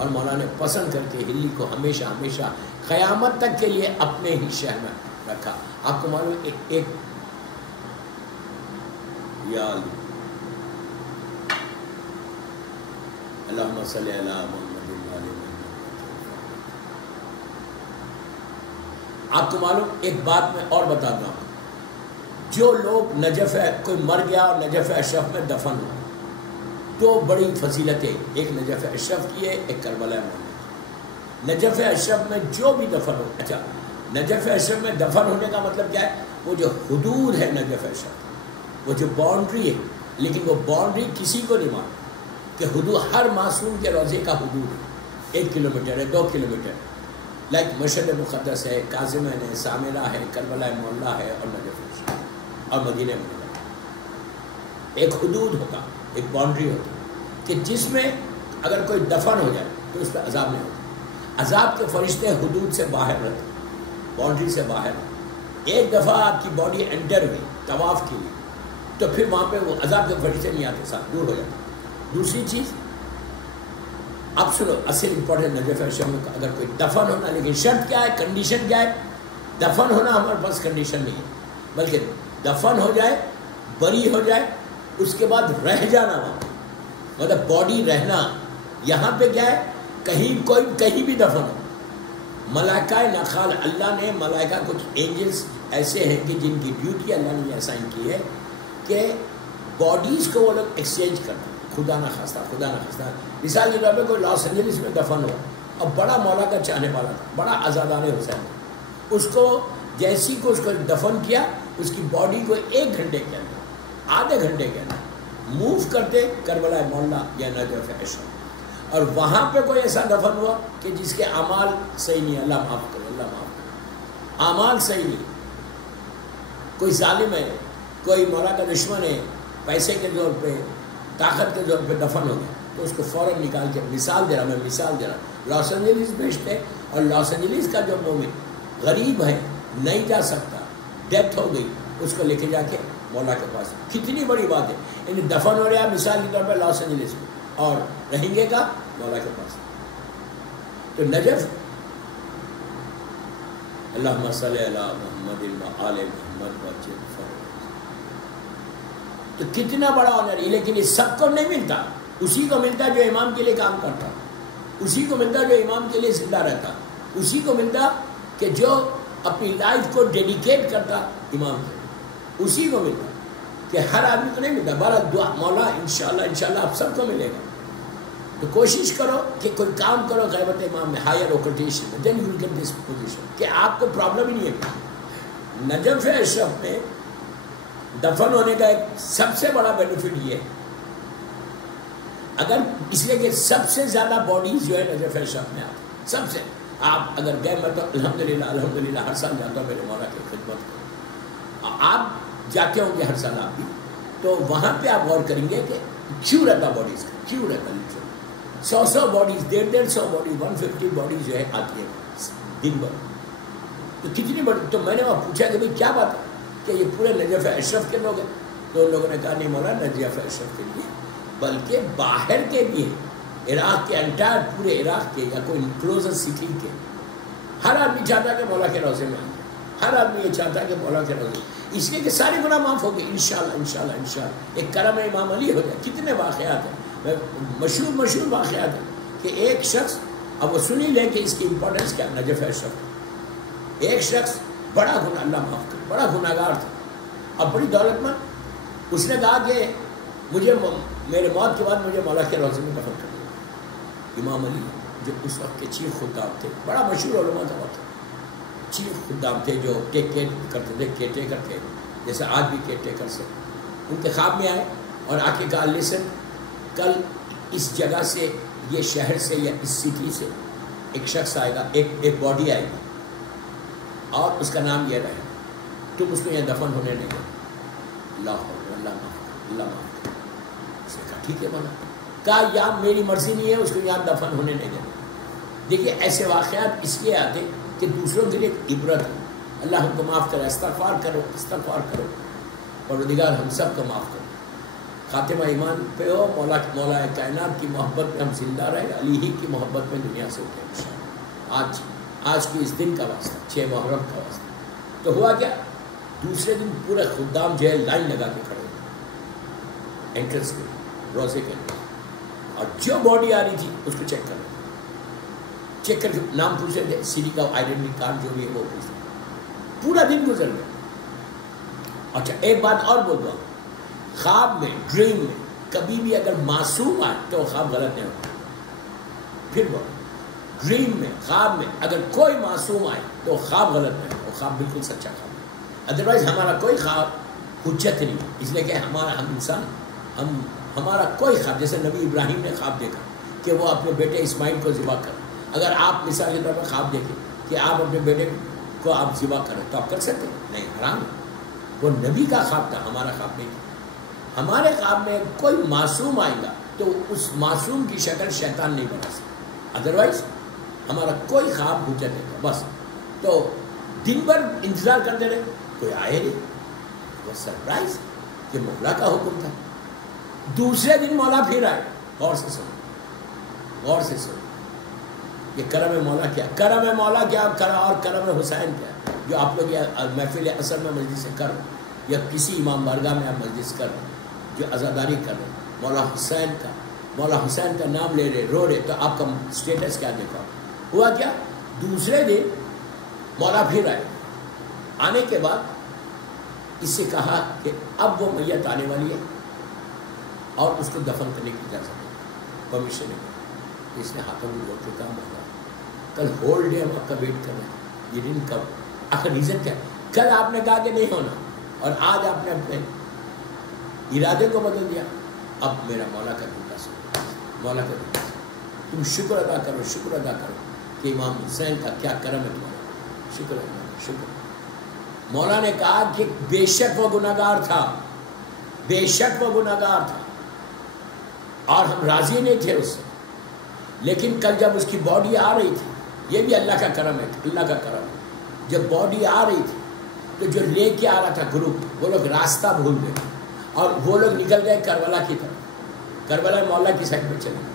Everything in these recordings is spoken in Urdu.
اور مولا نے پسند کر کے ہلی کو ہمیشہ ہمیشہ قیامت تک کے لیے اپنے ہی شہر میں رکھا. آپ کو معلوم ایک یا اللہم صلی علی محمد وعلی محمد. آپ کو معلوم ایک بات میں اور بتا دوں، جو لوگ نجف کوئی مر گیا اور نجف اشرف میں دفن ہوا، دو بڑی فضیلتیں، ایک نجف اشرف کی ہے، ایک کربلا میں. نجف اشرف میں جو بھی دفن ہو، اچھا نجف اشرف میں دفن ہونے کا مطلب کیا ہے؟ وہ جو حدود ہے نجف اشرف، وہ جو باؤنڈری ہے، لیکن وہ باؤنڈری کسی کو نہیں مانتی کہ حدود ہر معصوم کے روزے کا حدود ہے، 1 کلومیٹر ہے، 2 کلومیٹر، لائک مشہد مقدس ہے، کاظمین ہے، سامرہ ہے، کربلا مولا ہے اور نجف اشرف اور مدینہ منورہ. ایک حدود ہوگا، ایک باؤنڈری ہوگی کہ جس میں اگر کوئی دفن ہو جائے تو اس پہ عذاب نہیں ہوتا. عذاب کے فرشتے حدود سے باہر رہتے، باؤنڈری سے باہر. ایک دفعہ آپ کی باڈی انٹر ہوئی طواف کے لیے تو پھر وہاں پہ وہ عذاب کے فرشتے نہیں آتے، ساتھ دور ہو جاتے. دوسری چیز اب سنو، اصل امپورٹنٹ نجف اشرف میں اگر کوئی دفن ہونا، لیکن شرط کیا ہے، کنڈیشن کیا ہے؟ دفن ہونا ہمارے پاس کنڈیشن نہیں ہے، بلکہ دفن ہو جائے، بری ہو جائے، اس کے بعد رہ جانا وہاں، مطلب باڈی رہنا. یہاں پہ کیا ہے، کہیں کوئی کہیں بھی دفن ہو، ملائکہ نخال، اللہ نے ملائکہ کچھ اینجلس ایسے ہیں کہ جن کی ڈیوٹی اللہ نے اسائن کی ہے کہ باڈیز کو وہ لوگ ایکسچینج کرتے ہیں. خدا نہ خواستہ مثال کے طور پہ کوئی لاس اینجلس میں دفن ہوا اور بڑا مولا کا چاہنے والا تھا، بڑا آزادان حسین، اس کو جیسی کو اس کو دفن کیا، اس کی باڈی کو 1 گھنٹے کے اندر، آدھے گھنٹے کے اندر موو کرتے کربلا مولا یا نجف اشرف. اور وہاں پہ کوئی ایسا دفن ہوا کہ جس کے اعمال صحیح نہیں، اللہ معاف کرے، اللہ معاف کرے، اعمال صحیح نہیں، کوئی ظالم ہے، کوئی مولا کا دشمن ہے، پیسے کے زور پہ، طاقت کے زور پہ دفن ہو گیا، تو اس کو فوراً نکال کے، مثال دے رہا، لاس اینجلس بھیجتے. اور لاس اینجلس کا جو مومن غریب ہے، نہیں جا سکتا، ڈیتھ ہو گئی، اس کو لے کے جا کے مولا کے پاس. کتنی بڑی بات ہے، یعنی دفن ہو رہا ہے مثال کے طور پہ لاس اینجلس میں، اور رہیں گے کا مولا کے پاس. تو نجف، اللہم صلی علی محمد وآل محمد وجل فرج. تو کتنا بڑا آنر ہے، لیکن یہ سب کو نہیں ملتا. اسی کو ملتا جو امام کے لیے کام کرتا، اسی کو ملتا جو امام کے لیے زندہ رہتا، اسی کو ملتا کہ جو اپنی لائف کو ڈیڈیکیٹ کرتا امام کے، اسی کو ملتا، کہ ہر آدمی کو نہیں ملتا. بارہ دعا مولا انشاءاللہ آپ سب کو ملے گا. تو کوشش کرو کہ کوئی کام کرو غیبت امام میں، ہائر اوکلٹیشن میں، then you will get this position, کہ آپ کو پرابلم ہی نہیں ہے. نجف اشرف میں دفن ہونے کا ایک سب سے بڑا بینیفٹ یہ ہے، اگر اس لیے کہ سب سے زیادہ باڈیز جو ہے نجف اشرف میں آتی، سب سے. آپ اگر گئے، میں تو الحمدللہ ہر سال جاتا ہوں میرے مولا کی خدمت کو. آپ جاتے ہوں گے ہر سال آپ بھی، تو وہاں پہ آپ غور کریں گے کہ کیوں رہتا باڈیز کا، کیوں رہتا 100 باڈیز، 150 باڈیز، 150 باڈیز جو ہے آتی ہے دن بھر. تو کتنی بڑی. تو میں نے وہاں پوچھا کہ بھائی کیا بات ہے کہ یہ پورے نجف اشرف کے لوگ ہیں؟ تو ان لوگوں نے کہا نہیں مولا، نجف اشرف کے لیے بلکہ باہر کے بھی ہیں، عراق کے انٹائر پورے عراق کے یا کوئی کلوزر سٹی کے. ہر آدمی چاہتا ہے کہ مولا کے روزے میں آئیں، ہر آدمی یہ چاہتا ہے کہ مولا کے روزے، اس لیے کہ سارے گناہ معاف ہو گئے انشاءاللہ. ایک کرم امام علی ہو جائے. کتنے واقعات ہیں، مشہور واقعات ہیں کہ ایک شخص، اب وہ سنی لیں کہ اس کی امپورٹنس کیا. نجف اشرف، ایک شخص بڑا گناہ، اللہ معاف کرے، بڑا گناہ گار تھا اب بڑی دولت مند. اس نے کہا کہ مجھے میرے موت کے بعد مجھے مولا کے روزے میں دفن کر دیا. امام علی جو اس وقت کے چیف خدام تھے، بڑا مشہور علماء کا وقت، چیف خدام تھے جو ٹیک کیئر کرتے تھے، کیئر ٹیکر تھے، جیسے آج بھی کیئر ٹیکر سے. ان کے خواب میں آئے اور آ کے کہا لسن، کل اس جگہ سے، یہ شہر سے یا اس سٹی سے ایک شخص آئے گا، ایک باڈی آئے گی اور اس کا نام یہ رہے، تم اس کو یہاں دفن ہونے نہیں دو. اللہ معاف. اس نے کہا ٹھیک ہے مولا. کہا یا میری مرضی نہیں ہے اس کو یہاں دفن ہونے نہیں دینا. دیکھیے ایسے واقعات اس لیے آتے کہ دوسروں کے لیے عبرت ہو. اللہ ہم کو معاف کرے، استغفار کرو، پروردگار ہم سب کو معاف کرو. خاتمہ ایمان پہ ہو، مولا کائنات کی محبت میں ہم زندہ رہے، علی ہی کی محبت میں دنیا سے اٹھے انشاءاللہ۔ آج کی اس دن کا واسطہ 6 محرم کا واسطہ۔ تو ہوا کیا، دوسرے دن پورے خدام جو ہے لائن لگا کے کھڑے ہوئے انٹرنس کے روزے کے اندر، اور جو باڈی آ رہی تھی اس کو چیک کر رہے تھے، چیک کر کے نام پوچھ رہے تھے، سی ڈی کا آئیڈینٹی کارڈ جو بھی ہے وہ پوچھ رہے تھے۔ پورا دن گزر گیا۔ اچھا ایک بات اور بول رہا ہوں، خواب میں، ڈریم میں کبھی بھی اگر معصوم آئے تو خواب غلط نہیں ہوتا۔ پھر بولو، ڈریم میں، خواب میں اگر کوئی معصوم آئے تو خواب غلط نہیں ہے، وہ خواب بالکل سچا خواب ہے۔ ادروائز ہمارا کوئی خواب حجت نہیں ہے، اس لیے کہ ہم انسان، ہمارا کوئی خواب، جیسے نبی ابراہیم نے خواب دیکھا کہ وہ اپنے بیٹے اسماعیل کو ذبح کریں، اگر آپ مثال کے طور پر خواب دیکھیں کہ آپ اپنے بیٹے کو آپ ذبح کریں تو آپ کر سکتے ہیں؟ نہیں، حرام ہے۔ وہ نبی کا خواب تھا، ہمارا خواب نہیں تھا۔ ہمارے خواب میں کوئی معصوم آئے گا تو اس معصوم کی شکل شیطان نہیں بنا سکتا، ادروائز ہمارا کوئی خواب حجت نہیں تھا۔ بس تو دن بھر انتظار کرتے رہے، کوئی آئے نہیں، وہ سرپرائز، یہ مولا کا حکم تھا۔ دوسرے دن مولا پھر آئے، غور سے سنو، غور سے سنو، یہ کرم مولا کیا، کرم مولا کیا اور کرم حسین کیا، جو آپ لوگ محفل اثر میں مجلس کر یا کسی امام بارگاہ میں آپ مجلس کر جو عزاداری کر رہے، مولا حسین کا نام لے رہے، رو رہے، تو آپ کا سٹیٹس کیا دیکھا؟ ہوا کیا، دوسرے دن مولا پھر آئے، آنے کے بعد اس سے کہا کہ اب وہ میت آنے والی ہے اور اس کو دفن کرنے کی اجازت ہے، پرمیشن ہے۔ اس نے ہاتھوں میں بول کے کہا مولا کل ہول ڈے ہم آپ کا ویٹ کر رہے ہیں، یہ دن کب؟ آخر ریزن کیا؟ کل آپ نے کہا کہ نہیں ہونا اور آج آپ نے اپنے ارادے کو بدل دیا۔ اب میرا مولا کا دھوکا سن، مولا کا دھوکا سن، تم شکر ادا کرو، شکر ادا کرو کہ امام حسین کا کیا کرم ہے تمہارا، شکر ادا کرو، شکر۔ مولا نے کہا کہ بے شک وہ گناہگار تھا، بے شک وہ گناہگار تھا اور ہم راضی نہیں تھے اس سے، لیکن کل جب اس کی باڈی آ رہی تھی، یہ بھی اللہ کا کرم ہے، اللہ کا کرم ہے، جب باڈی آ رہی تھی تو جو لے کے آ رہا تھا گروپ، وہ لوگ راستہ بھول گئے اور وہ لوگ نکل گئے کربلا کی طرف، کربلا مولا کی سائڈ پہ چلے گئے،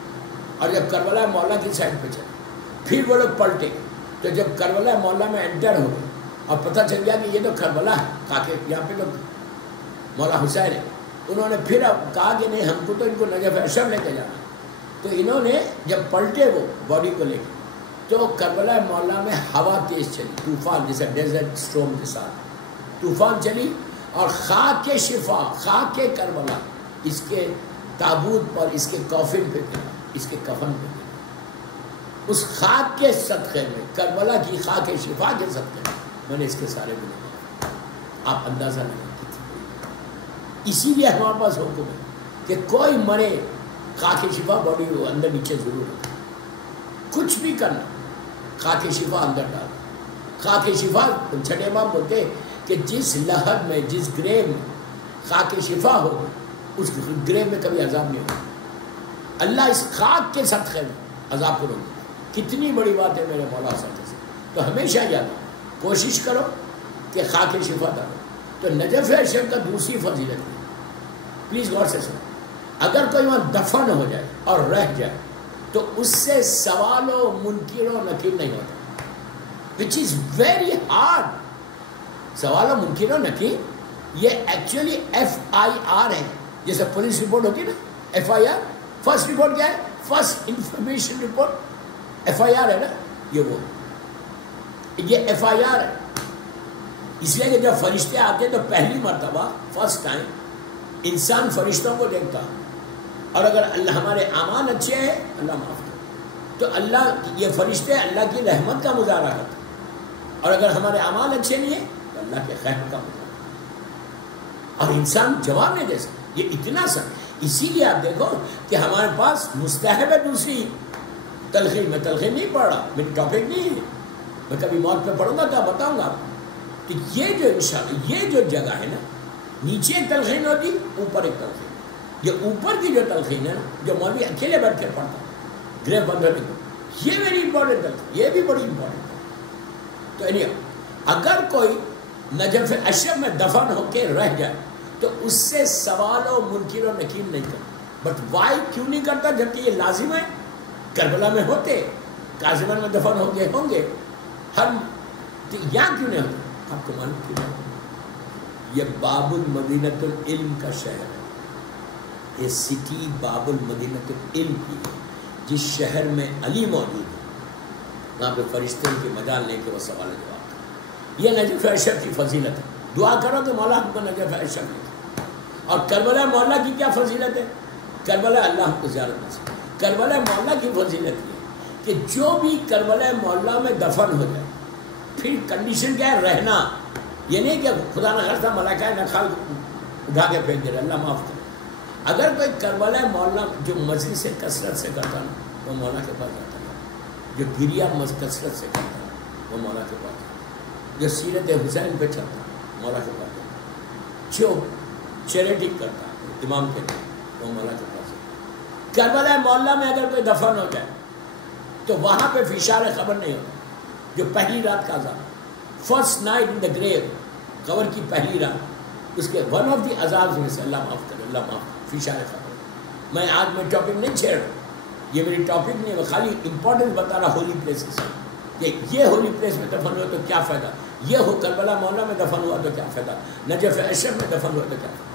اور جب کربلا مولا کی سائڈ پہ چلے پھر وہ لوگ پلٹے، تو جب کربلا مولا میں انٹر ہو گئے اور پتہ چل گیا کہ یہ تو کربلا ہے، کہا کہ یہاں پہ تو مولا حسین ہے، انہوں نے پھر کہا کہ نہیں ہم کو تو ان کو نجف اشرف لے کے جانا، تو انہوں نے جب پلٹے وہ باڈی کو لے کے تو کربلا مولا میں ہوا تیز چلی، طوفان جیسے ڈیزرٹ سٹورم کے ساتھ طوفان چلی، اور خاک شفا، خاک کربلا اس کے تابوت پر، اس کے کافن پہ تھا، اس کے کفن پہ تھا، اس خاک کے صدقے میں، کربلا کی خاک شفا کے صدقے میں نے اس کے سارے گناہ، آپ اندازہ لگا کتنی، اسی لیے ہمارے پاس حکم ہے کہ کوئی مرے خاک شفا باڈی اندر نیچے ضرور ہوتا، کچھ بھی کرنا خاک شفا اندر ڈال، خاک شفا چھٹے امام بولتے کہ جس لحد میں، جس گریو میں خاک شفا ہو اس گریو میں کبھی عذاب نہیں ہوگا، اللہ اس خاک کے صدقے میں عذاب کو روکے، کتنی بڑی بات ہے میرے مولا صاحب سے۔ تو ہمیشہ یاد کوشش کرو کہ خاک شفا ڈالو۔ تو نجف اشرف کا دوسری فضیلت ہے، پلیز غور سے سنو، اگر کوئی وہاں دفن ہو جائے اور رہ جائے تو اس سے سوال و منکر و نکیر نہیں ہوتا، which is very hard۔ سوال و منکر و نکیر یہ ایکچولی FIR ہے، جیسے پولیس رپورٹ ہوتی ہے نا، FIR، فرسٹ رپورٹ کیا ہے؟ فرسٹ انفارمیشن رپورٹ، FIR ہے نا، یہ FIR ہے، اس لیے کہ جب فرشتے آتے تو پہلی مرتبہ، فرسٹ ٹائم انسان فرشتوں کو دیکھتا، اور اگر اللہ ہمارے اعمال اچھے ہیں اللہ معاف کرے تو اللہ، یہ فرشتے اللہ کی رحمت کا مظاہرہ کرتے، اور اگر ہمارے اعمال اچھے نہیں ہیں تو اللہ کے خیر کا مظاہرہ، اور انسان جواب نہیں دے سکتا، یہ اتنا سا۔ اسی لیے آپ دیکھو کہ ہمارے پاس مستحب ہے دوسری تلخین، میں تلخین نہیں پڑھ رہا، میری ٹاپک نہیں ہے، میں کبھی موت پہ پڑھوں گا تو بتاؤں گا آپ کو۔ تو یہ جو انشاءاللہ یہ جو جگہ ہے نا، نیچے ایک تلخین ہوتی، اوپر ایک تلخین، یہ اوپر کی جو تلخین ہے نا، جو مولوی اکیلے بیٹھ کے پڑھتا گریو بندر میں، یہ ویری امپورٹنٹ تلخین، یہ بھی بڑی امپورٹنٹ ہے۔ تو اگر کوئی نجف اشرف میں دفن ہو کے رہ جائے تو اس سے سوال و منکر و نکیر نہیں کرتا. بٹ وائی کیوں نہیں کرتا جبکہ یہ لازم ہے؟ کربلا میں ہوتے، کاظمن میں دفن ہوں گے ہم، یہاں کیوں نہیں ہوتے؟ آپ کو معلوم کیوں نہیں؟ یہ باب المدینۃ العلم کا شہر ہے، یہ سٹی باب المدینۃ العلم کی ہے، جس شہر میں علی موجود ہے، وہاں پہ فرشتے کے مجال لے کے وہ سوال جواب کریں. یہ نجف اشرف کی فضیلت ہے. دعا کرو کہ مولا ہم کو نجف اشرف لے. اور کربلا مولا کی کیا فضیلت ہے؟ کربلا اللہ کو زیارت نصیب. کربلا مولا کی فضیلت یہ ہے کہ جو بھی کربلا مولا میں دفن ہو جائے، پھر کنڈیشن کیا ہے؟ رہنا. یہ نہیں کہ خدا نہ خاصہ ملائکہ نخال اٹھا کے پھینک دے رہے، اللہ معاف کرے. اگر کوئی کربلا مولا جو مجلس سے کثرت سے کرتا نا، وہ مولا کے پاس جاتا ہے. جو گریا کثرت سے کرتا ہے وہ مولا کے پاس جاتا ہے. جو سیرت حسین پہ چلتا ہے مولا کے پاس جاتا ہے. جو چیریٹی کرتا ہے امام کے لیے وہ مولا کے پاس جاتا ہے. کربلا مولا میں اگر کوئی دفن ہو جائے تو وہاں پہ فشار خبر نہیں ہوتا. جو پہلی رات کا عذاب، فرسٹ نائٹ ان دا گریو، قبر کی پہلی رات، اس کے ون آف دی عذاب میں سے، اللہ معاف کرے، اللہ معاف کرے، فشار خبر. میں آج میں ٹاپک نہیں چھیڑ رہا، یہ میری ٹاپک نہیں ہے، میں خالی امپورٹنس بتا رہا ہولی پلیسز کہ یہ ہولی پلیس میں دفن ہوا تو کیا فائدہ، یہ ہو کربلا مولا میں دفن ہوا تو کیا فائدہ، نجف اشرف میں دفن ہوا تو کیا فائدہ.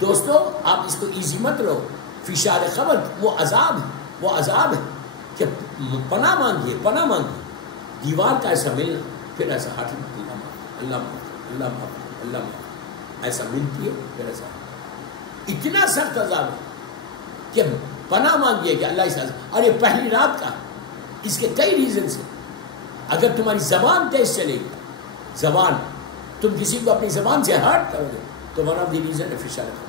دوستو آپ اس کو ایزی مت لو. فشار خبر وہ عذاب ہے، وہ عذاب ہے کہ پناہ مانگیے، پناہ مانگیے. دیوار کا ایسا ملنا، پھر ایسا ہاتھ اللہ معاف، اللہ معاف، اللہ معاف، اللہ معاف، ایسا ملتی ہے پھر ایسا. اتنا سخت عذاب ہے کہ پناہ مانگیے کہ اللہ اس عذاب. اور یہ پہلی رات کا، اس کے کئی ریزنس ہیں. اگر تمہاری زبان تیز چلے گی، زبان، تم کسی کو اپنی زبان سے ہرٹ کرو گے تو ون آف دی ریزن ہے فشار خبر.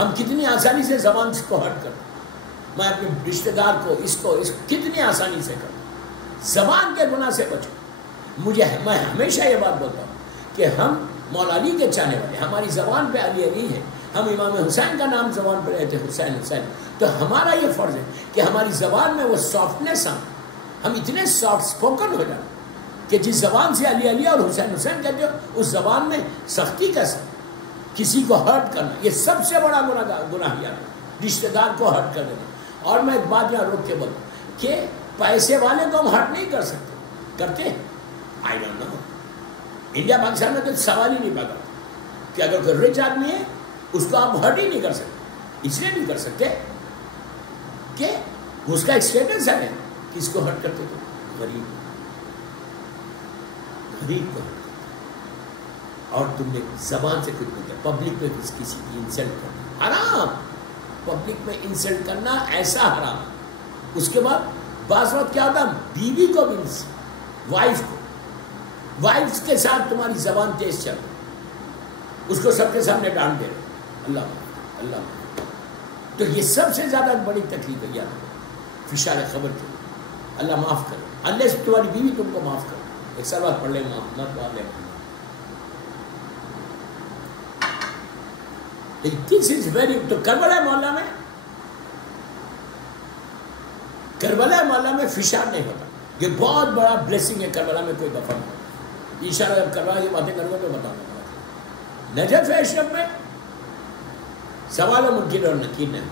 ہم کتنی آسانی سے زبان کو ہرٹ کرتے، میں اپنے رشتہ دار کو اس کو کتنی آسانی سے کرتا. زبان کے گناہ سے بچو. میں ہمیشہ یہ بات بولتا ہوں کہ ہم مولا علی کے چاہنے والے، ہماری زبان پہ علی علی ہے، ہم امام حسین کا نام زبان پہ رہتے حسین حسین، تو ہمارا یہ فرض ہے کہ ہماری زبان میں وہ سافٹنیس ہم اتنے سافٹ سپوکن ہو جائیں کہ جس زبان سے علی علی اور حسین حسین کہتے ہو، اس زبان میں سختی کیسا، کسی کو ہرٹ کرنا، یہ سب سے بڑا گناہ ہے، رشتہ دار کو ہرٹ کر دینا. اور میں ایک بات یہاں روک کے بولتا ہوں کہ پیسے والے کو ہم ہرٹ نہیں کر سکتے، کرتے؟ I don't know. India Pakistan میں تو سوال ہی نہیں پیدا کہ اگر کوئی رچ آدمی ہے اس کو آپ ہرٹ ہی نہیں کر سکتے. اس لیے نہیں کر سکتے کہ اس کا ایک اسٹیٹس ہے. کس کو ہرٹ کرتے تھے؟ غریب، غریب کو ہرٹ کرتے. اور تم نے زبان سے کچھ نہیں کیا، پبلک میں کسی کی انسلٹ کرنا حرام. پبلک میں انسلٹ کرنا ایسا حرام. اس کے بعد بعض وقت کیا ہوتا ہے، بیوی کو بھی، وائف کے ساتھ تمہاری زبان تیز چل رہی، اس کو سب کے سامنے ڈانٹ دے رہے، اللہ اللہ. تو یہ سب سے زیادہ بڑی تکلیف ہے یاد رکھو، فشار خبر کی. اللہ معاف کرے، اللہ سے تمہاری بیوی تم کو معاف کرے. ایک سوال پڑھ لیں، معاف مت پڑھ لیں. This is very. تو کربلا مولا میں، کربلا مولا میں فشار نہیں ہوتا. یہ بہت بڑا بلیسنگ ہے. کربلا میں کوئی دفن ہو، انشاءاللہ جب کربلا کی باتیں کروں گا تو بتاؤں گا. نجف اشرف میں سوال و منکر اور نکیر نہیں.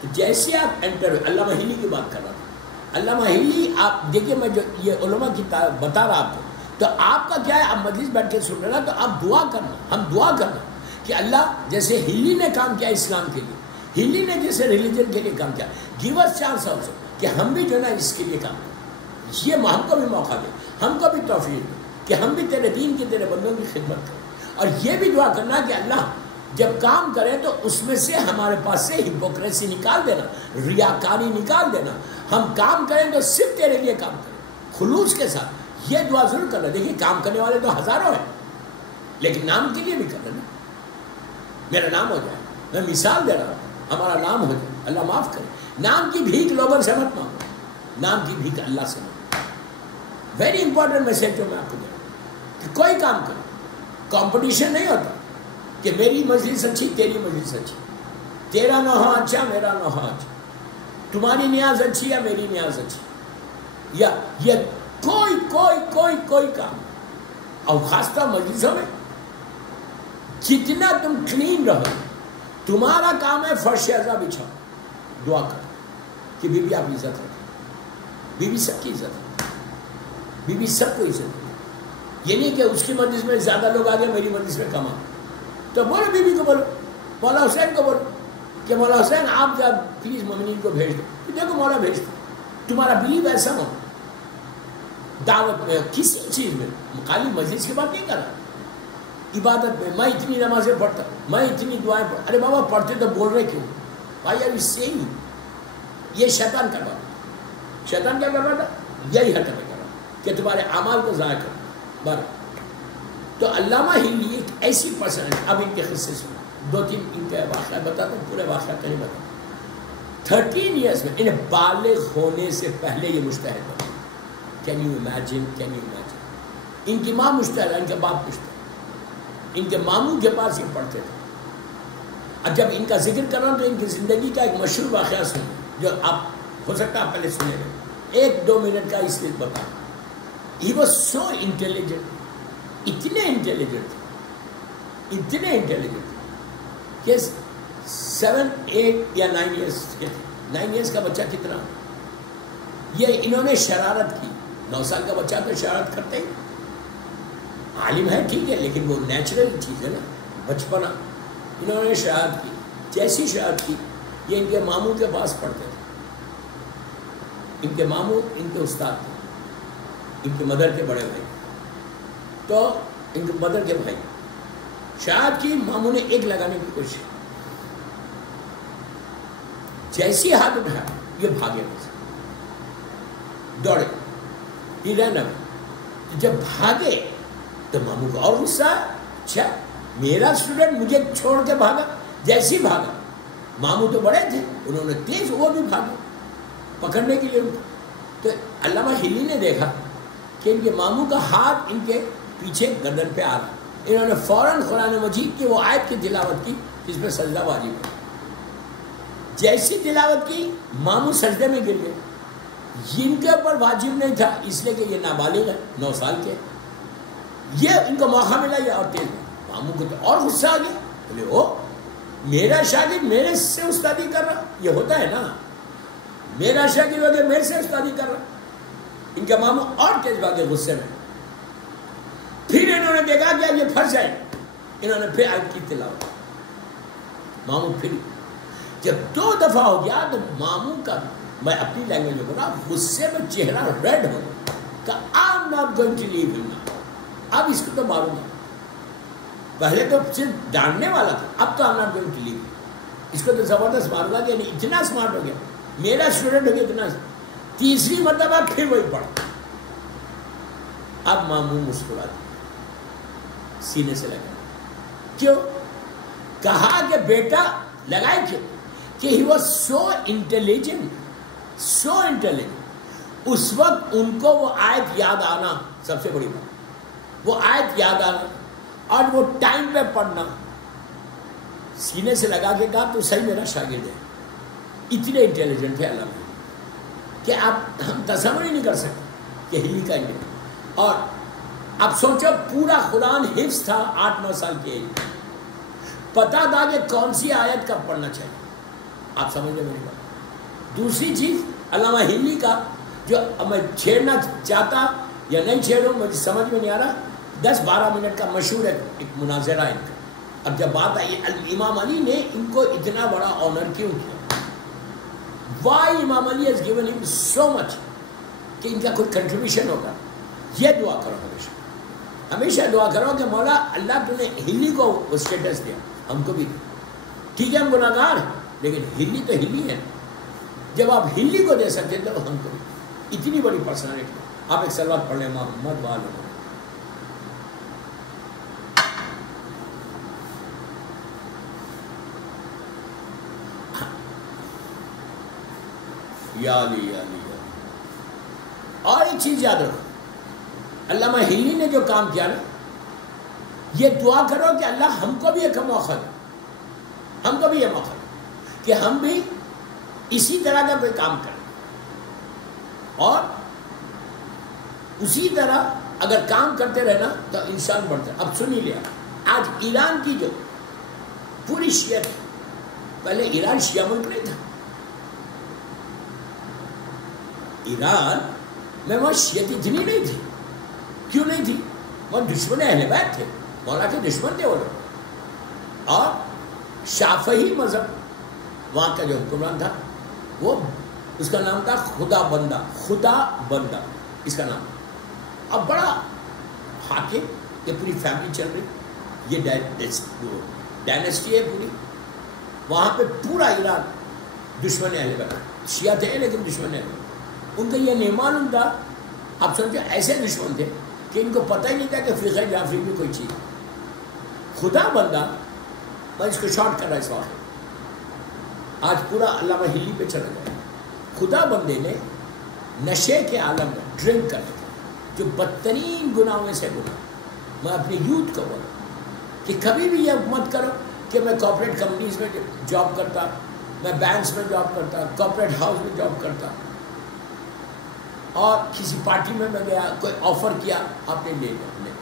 تو جیسے آپ انٹر، علامہ ہلی کی بات کر رہا تھا. علامہ ہلی آپ دیکھیے، میں جو یہ علماء کی بتا رہا آپ کو، تو آپ کا کیا ہے، آپ مجلس بیٹھ کے سن رہے نا، تو آپ دعا کرنا، ہم دعا کرنا کہ اللہ جیسے ہلی نے کام کیا اسلام کے لیے، ہلی نے جیسے ریلیجن کے لیے کام کیا، گیو اس چانس آلسو کہ ہم بھی جو ہے نا اس کے لیے کام کریں. یہ ہم کو بھی موقع دے، ہم کو بھی توفیق دے کہ ہم بھی تیرے دین کی، تیرے بندوں کی خدمت کریں. اور یہ بھی دعا کرنا کہ اللہ جب کام کریں تو اس میں سے ہمارے پاس سے ہپوکریسی نکال دینا، ریاکاری نکال دینا. ہم کام کریں تو صرف تیرے لیے کام کریں خلوص کے ساتھ. یہ دعا ضرور کرنا. دیکھیے کام کرنے والے تو ہزاروں ہیں، لیکن نام کے لیے بھی کر رہے نا، میرا نام ہو جائے. میں مثال دے رہا ہوں، ہمارا نام ہو جائے. اللہ معاف کرے. نام کی بھیک لوگوں سے مت مانگو، نام کی بھیک اللہ سے مانگو. ویری امپورٹنٹ میسج جو میں آپ کو دے رہا ہوں کہ کوئی کام کرو، کمپٹیشن نہیں ہوتا کہ میری مجلس اچھی، تیری مجلس اچھی، تیرا نوحہ اچھا، میرا نوحہ اچھا، تمہاری نیاز اچھی یا میری نیاز اچھی، یا یہ کوئی کوئی کوئی کوئی کام. اور خاص طور مجلسوں میں جتنا تم کلین رہو، تمہارا کام ہے فرش اعضا بچھاؤ، دعا کرو کہ بی بی آپ عزت رکھیں، بی بی سب کی عزت رکھیں، بی بی سب کو عزت رکھیں۔ یہ نہیں کہ اس کی مجلس میں زیادہ لوگ آ گئے، میری مجلس میں کم آ گئے، تو بولو بی بی کو، بولو مولا حسین کو بولو کہ مولا حسین آپ جب پلیز مومنین کو بھیج دو، دیکھو مولا بھیج دو۔ تمہارا بلیو ایسا ہو دعوت میں، کسی چیز میں، خالی مجلس کی بات نہیں کر رہا، عبادت میں اتنی نمازیں پڑھتا ہوں، میں اتنی دعائیں پڑھتا، ارے بابا پڑھتے تو بول رہے کیوں؟ بھائی اب اس سے ہی یہ شیطان کر رہا تھا، شیطان کیا کر رہا تھا؟ یہی حرکت کر رہا کہ تمہارے اعمال کو ضائع کر بارہ۔ تو علامہ ہلی ایک ایسی پرسن ہے، اب ان کے قصے سے دو تین ان کے واقعات بتاتا ہوں، پورے واقعات نہیں بتاتا۔ 13 ایئرس میں انہیں بالغ ہونے سے پہلے یہ مجتہد بنا۔ Can you imagine, can you imagine? ان کی ماں مجتہد ہے، ان کے باپ مجتہد، ان کے ماموں کے پاس یہ پڑھتے تھے۔ اب جب ان کا ذکر کر رہا ہوں تو ان کی زندگی کا ایک مشہور واقعہ سنیں، جو آپ ہو سکتا ہے آپ پہلے سنے رہے، 1-2 منٹ کا اس لیے بتا۔ ہی واز سو انٹیلیجنٹ، اتنے انٹیلیجنٹ تھے، اتنے انٹیلیجنٹ تھے کہ 7, 8 یا 9 ایئرس کے تھے۔ 9 ایئرس کا بچہ کتنا؟ یہ انہوں نے شرارت کی، 9 سال کا بچہ تو شرارت کرتے ہی، عالم ہے ٹھیک ہے، لیکن وہ نیچرل چیز ہے نا، بچپنا۔ انہوں نے شرارت کی، جیسی شرارت کی، یہ ان کے ماموں کے پاس پڑھتے تھے، ان کے ماموں ان کے استاد تھے، ان کے مدر کے بڑے بھائی، تو ان کے مدر کے بھائی شرارت کی، ماموں نے ایک لگانے کی کوشش کی، جیسی ہاتھ اٹھایا یہ بھاگے، دوڑے، یہ رہنا۔ جب بھاگے تو ماموں کو اور غصہ، اچھا میرا اسٹوڈنٹ مجھے چھوڑ کے بھاگا، جیسی بھاگا، ماموں تو بڑے تھے، انہوں نے تیز، وہ بھی بھاگا پکڑنے کے لیے ان کو۔ تو علامہ ہلی نے دیکھا کہ ان کے ماموں کا ہاتھ ان کے پیچھے گردن پہ آ رہا، انہوں نے فوراً قرآن مجید کی وہ آیت کی تلاوت کی جس پہ سجدہ واجب ہے، جیسی تلاوت کی ماموں سجدے میں گر گئے۔ ان کے اوپر واجب نہیں تھا اس لیے کہ یہ نابالغ ہے، 9 سال کے، یہ ان کو موقع ملا یہ اور تیز، ماموں کو تو اور غصہ آ گیا، بولے او میرا شاگرد میرے سے استادی کر رہا، یہ ہوتا ہے نا، میرا شاگرد ہو گیا میرے سے استادی کر رہا۔ ان کے ماموں اور تیز بھاگے غصے میں۔ پھر انہوں نے دیکھا کہ اب یہ پھنس جائے، انہوں نے پھر آیت کی تلاوت، ماموں پھر جب 2 دفعہ ہو گیا تو ماموں کا، میں اپنی لینگویج میں بولا، غصے میں چہرہ ریڈ ہو گیا کہ I'm not going to leave him now، اب اس کو تو ماروں گا۔ پہلے تو صرف ڈانٹنے والا تھا، اب تو I'm not going to leave him، اس کو تو زبردست ماروں گا، یعنی اتنا اسمارٹ ہو گیا، میرا اسٹوڈنٹ ہو گیا اتنا۔ تیسری مرتبہ پھر وہی پڑھا، اب ماموں مسکرا دیا، سینے سے لگا، کیوں؟ کہا کہ بیٹا لگائے کیوں؟ کہ he was so intelligent, so intelligent. اس وقت ان کو وہ آیت یاد آنا سب سے بڑی بات، وہ آیت یاد آنا اور وہ ٹائم پہ پڑھنا، سینے سے لگا کے کہا تو صحیح میرا شاگرد ہے، اتنے انٹیلیجنٹ ہے علامہ کہ آپ ہم تصور ہی نہیں کر سکتے کہ ہلی کا انٹیلیجنٹ۔ اور اب سوچو پورا قرآن حفظ تھا 8-9 سال کی ایج، پتا تھا کہ کون سی آیت کب پڑھنا چاہیے، آپ سمجھ لیں میری بات۔ دوسری چیز علامہ ہلی کا جو میں چھیڑنا چاہتا یا نہیں چھیڑوں مجھے سمجھ میں نہیں آ رہا، 10-12 منٹ کا مشہور ہے ایک مناظرہ ان کا۔ اب جب بات آئی امام علی نے ان کو اتنا بڑا آنر کیوں کیا، وائی امام علی has given him so much، کہ ان کا کوئی کنٹریبیوشن ہوگا۔ یہ دعا کرو ہمیشہ، ہمیشہ دعا کرو کہ مولا اللہ تو نے ہلی کو اسٹیٹس دیا، ہم کو بھی ٹھیک ہے، ہم گناہ گار ہیں لیکن ہلی تو ہلی ہے، جب آپ ہلی کو دے سکتے تو ہم کو بھی۔ اتنی بڑی پرسنالٹی۔ آپ ایک سلوات پڑھ لیں محمد وآلہ یا علی یا علی۔ اور ایک چیز یاد رکھو، علامہ ہلی نے جو کام کیا نا، یہ دعا کرو کہ اللہ ہم کو بھی ایک موقع دے، ہم کو بھی یہ موقع دے کہ ہم بھی اسی طرح کا کوئی کام کریں، اور اسی طرح اگر کام کرتے رہنا تو انسان بڑھتا ہے۔ اب سن ہی لیا آج ایران کی جو پوری شیعت، پہلے ایران شیعہ ملک نہیں تھا، ایران میں وہ شیعت اتنی نہیں تھی. کیوں نہیں تھی؟ وہ دشمن اہل بیت تھے، مولا کے دشمن تھے وہ لوگ. اور شافعی مذہب وہاں کا جو حکمران تھا وہ اس کا نام تھا خدا بندہ، خدا بندہ اس کا نام. اب بڑا حاکم، یہ پوری فیملی چل رہی، یہ ڈائنسٹی ہے پوری. وہاں پہ پورا ایران دشمن اہل بیت، شیعہ تھے لیکن دشمن اہل بیت. ان کا یہ نہیں معلوم تھا، آپ سمجھو ایسے دشمن تھے کہ ان کو پتہ ہی نہیں تھا کہ فقہ جعفری میں کوئی چیز. خدا بندہ، میں اس کو شارٹ کر رہا اس واقعے، آج پورا علامہ ہلی پہ چلا جائے. خدا بندے نے نشے کے عالم میں ڈرنک کرنے تھے، جو بدترین گناہوں میں سے گناہ. میں اپنے یوتھ کو بولوں کہ کبھی بھی یہ مت کرو کہ میں کارپوریٹ کمپنیز میں جاب کرتا، میں بینکس میں جاب کرتا، کارپوریٹ ہاؤس میں جاب کرتا، اور کسی پارٹی میں گیا، کوئی آفر کیا، آپ نے لے لیا.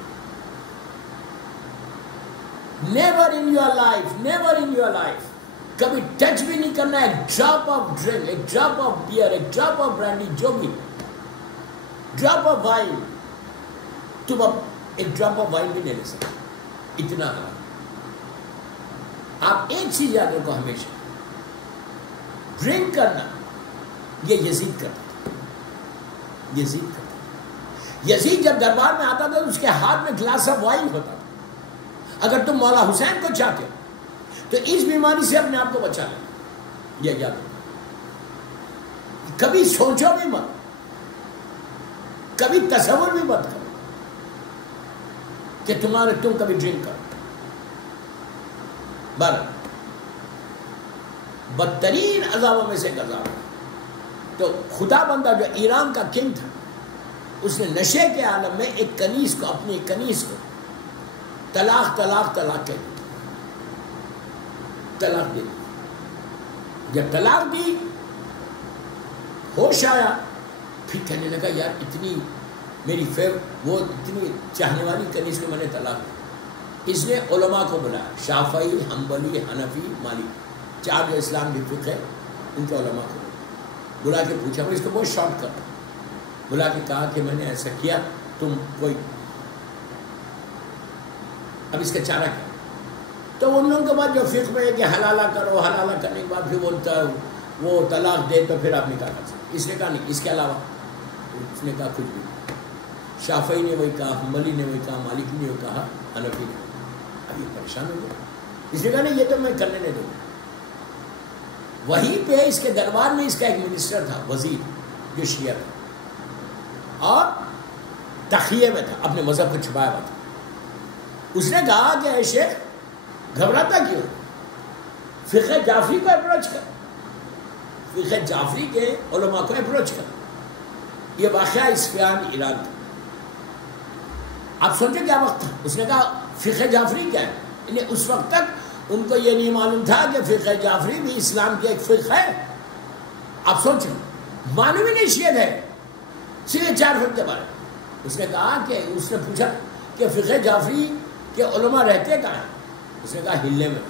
Never in your life, never in your life کبھی ٹچ بھی نہیں کرنا. ایک ڈراپ آف ڈرنک، ایک ڈراپ آف بیئر، ایک ڈراپ آف برانڈی، جو بھی ڈراپ آف وائن، تم اب ایک ڈراپ آف وائن بھی نہیں لے سکتے، اتنا حرام. آپ ایک چیز یاد رکھو ہمیشہ، ڈرنک کرنا یہ یزید کرتا تھا. یزید کرتا تھا. یزید جب دربار میں آتا تھا تو اس کے ہاتھ میں گلاس آف وائن ہوتا تھا. اگر تم مولا حسین کو چاہتے ہو تو اس بیماری سے اپنے آپ کو بچا لیں. یہ یاد رکھو، کبھی سوچو بھی مت، کبھی تصور بھی مت کرو کہ تم کبھی ڈرنک کرو. بدترین عذابوں میں سے ایک عذاب. تو خدا بندہ جو ایران کا کنگ تھا، اس نے نشے کے عالم میں ایک کنیز کو، اپنی کنیز کو طلاق کے طلاق دے دی. جب طلاق دی، ہوش آیا، پھر کہنے لگا یار اتنی میری وہ اتنی چاہنے والی کنیز کو میں نے طلاق دی. اس نے علماء کو بلایا، شافعی، حنبلی، حنفی، مالک، 4 جو اسلام کی فقہ ہے ان کے علماء کو بلا کے پوچھا. میں اس کو بہت شارٹ کر بلا کے کہا کہ میں نے ایسا کیا، تم کوئی اب اس کا چارہ کیا؟ تو ان لوگوں کے بعد جو فقہ میں ہے کہ حلالہ کرو، حلالہ کرنے کے بعد پھر بولتا ہے وہ طلاق دے تو پھر آپ نکاح کر سکتے. اس نے کہا نہیں، اس کے علاوہ اس نے کہا کچھ بھی. شافعی نے وہی کہا، حنبلی نے وہی کہا، مالکی نے وہی کہا، حنفی نے. اب یہ پریشان ہو گیا. اس نے کہا نہیں، یہ تو میں کرنے نہیں دوں گا. وہیں پہ اس کے دربار میں اس کا ایک منسٹر تھا، وزیر، جو شیعہ تھا اور تخیے میں تھا، اپنے مذہب کو چھپایا ہوا تھا. اس نے کہا کہ اے شیخ گھبراتا کیوں، فقہ جعفری کو اپروچ کر، فقہ جعفری کے علماء کو اپروچ کر. یہ واقعہ اصفہان ایران تھا. آپ سوچیں کیا وقت تھا. اس نے کہا فقہ جعفری کیا ہے. یعنی اس وقت تک ان کو یہ نہیں معلوم تھا کہ فقہ جعفری بھی اسلام کی ایک فقہ ہے. آپ سوچیں، معلوم ہی نہیں شیعہ ہے، صرف 4 فرقے بارے. اس نے کہا کہ اس نے پوچھا کہ فقہ جعفری کہ علماء رہتے کہاں ہیں. اس نے کہا ہلے میں.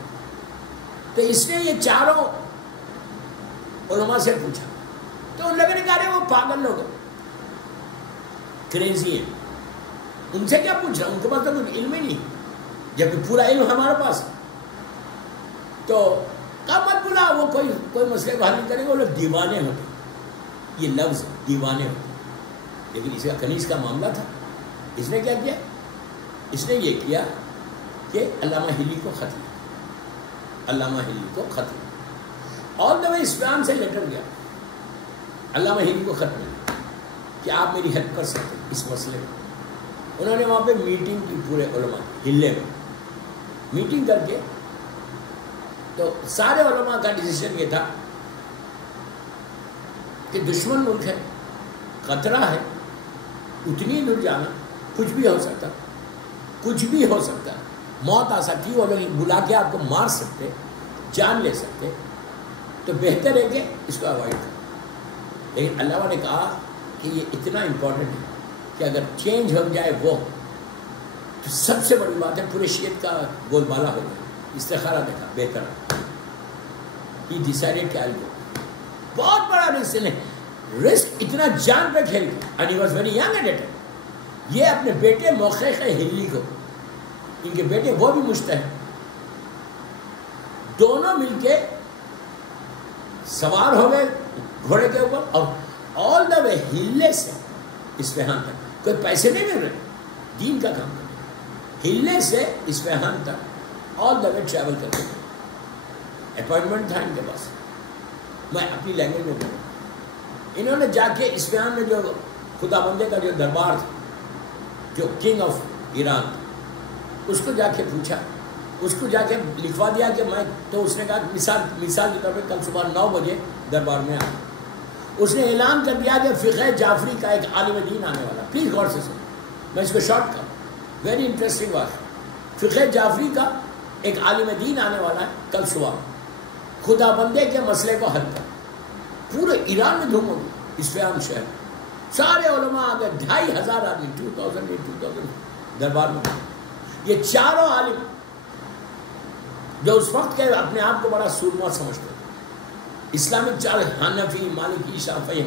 تو اس نے یہ 4 علماء سے پوچھا تو ان لوگوں نے کہا وہ پاگل لوگ کریزی ہیں، ان سے کیا پوچھ رہا، ان کے پاس تو کوئی علم ہی نہیں، جبکہ پورا علم ہمارے پاس. تو کہا مت بلا، وہ کوئی مسئلے کو حل نہیں کریں گے، وہ لوگ دیوانے ہوتے. یہ لفظ دیوانے ہوتے. لیکن اس کا کنیز کا معاملہ تھا. اس نے کیا کیا، اس نے یہ کیا کہ علامہ ہلی کو خط لیا. علامہ ہلی کو خط لیا. اور دفعہ اسلام سے لیٹر گیا، علامہ ہلی کو خط ملا کہ آپ میری ہیلپ کر سکتے اس مسئلے میں. انہوں نے وہاں پہ میٹنگ کی، پورے علماء ہلے میں میٹنگ کر کے. تو سارے علماء کا ڈیسیژن یہ تھا کہ دشمن ملک ہے، خطرہ ہے، اتنی دور جانا، کچھ بھی ہو سکتا، کچھ بھی ہو سکتا، موت آ سکتی، وہ لوگ بلا کے آپ کو مار سکتے، جان لے سکتے. تو بہتر ہے کہ اس کو اوائڈ کریں. لیکن اللہ نے کہا کہ یہ اتنا امپورٹنٹ ہے کہ اگر چینج ہو جائے وہ تو سب سے بڑی بات ہے پورے شیعت کا بول بالا ہو گیا، استخارہ دیکھا بہتر، ہی ڈیسائیڈڈ کہ آئی گو. بہت بڑا رسک ہے، رسک اتنا جان پہ کھیل گیا. And he was very young at it. یہ اپنے بیٹے موقع ہلی کو، ان کے بیٹے وہ بھی مجتہد، دونوں مل کے سوار ہو گئے گھوڑے کے اوپر اور آل دا وے ہلے سے اصفہان تک. کوئی پیسے نہیں مل رہے، دین کا کام کرتے، ہلے سے اصفہان تک آل دا وے ٹریول کرتے. اپوائنٹمنٹ تھا ان کے پاس. میں اپنی لینگویج میں بولوں، انہوں نے جا کے اصفہان میں جو خدا بندے کا جو دربار تھا، جو کنگ آف ایران تھا، اس کو جا کے پوچھا، اس کو جا کے لکھوا دیا کہ میں، تو اس نے کہا مثال کے طور پہ کل صبح 9 بجے دربار میں آیا. اس نے اعلان کر دیا کہ فقہ جعفری کا ایک عالم دین آنے والا. پلیز غور سے سنو، میں اس کو شارٹ کروں، ویری انٹرسٹنگ بات. فقہ جعفری کا ایک عالم دین آنے والا ہے کل صبح، خدا بندے کے مسئلے کو حل کر. پورے ایران میں دھوم ہوگی، اصفہان شہر سارے علماء آ گئے، 2500 آدمی، 2000 دربار میں. یہ چاروں عالم جو اس وقت کے اپنے آپ کو بڑا سورما سمجھتے تھے، اسلامک چار، حنفی، مالکی، شافعی،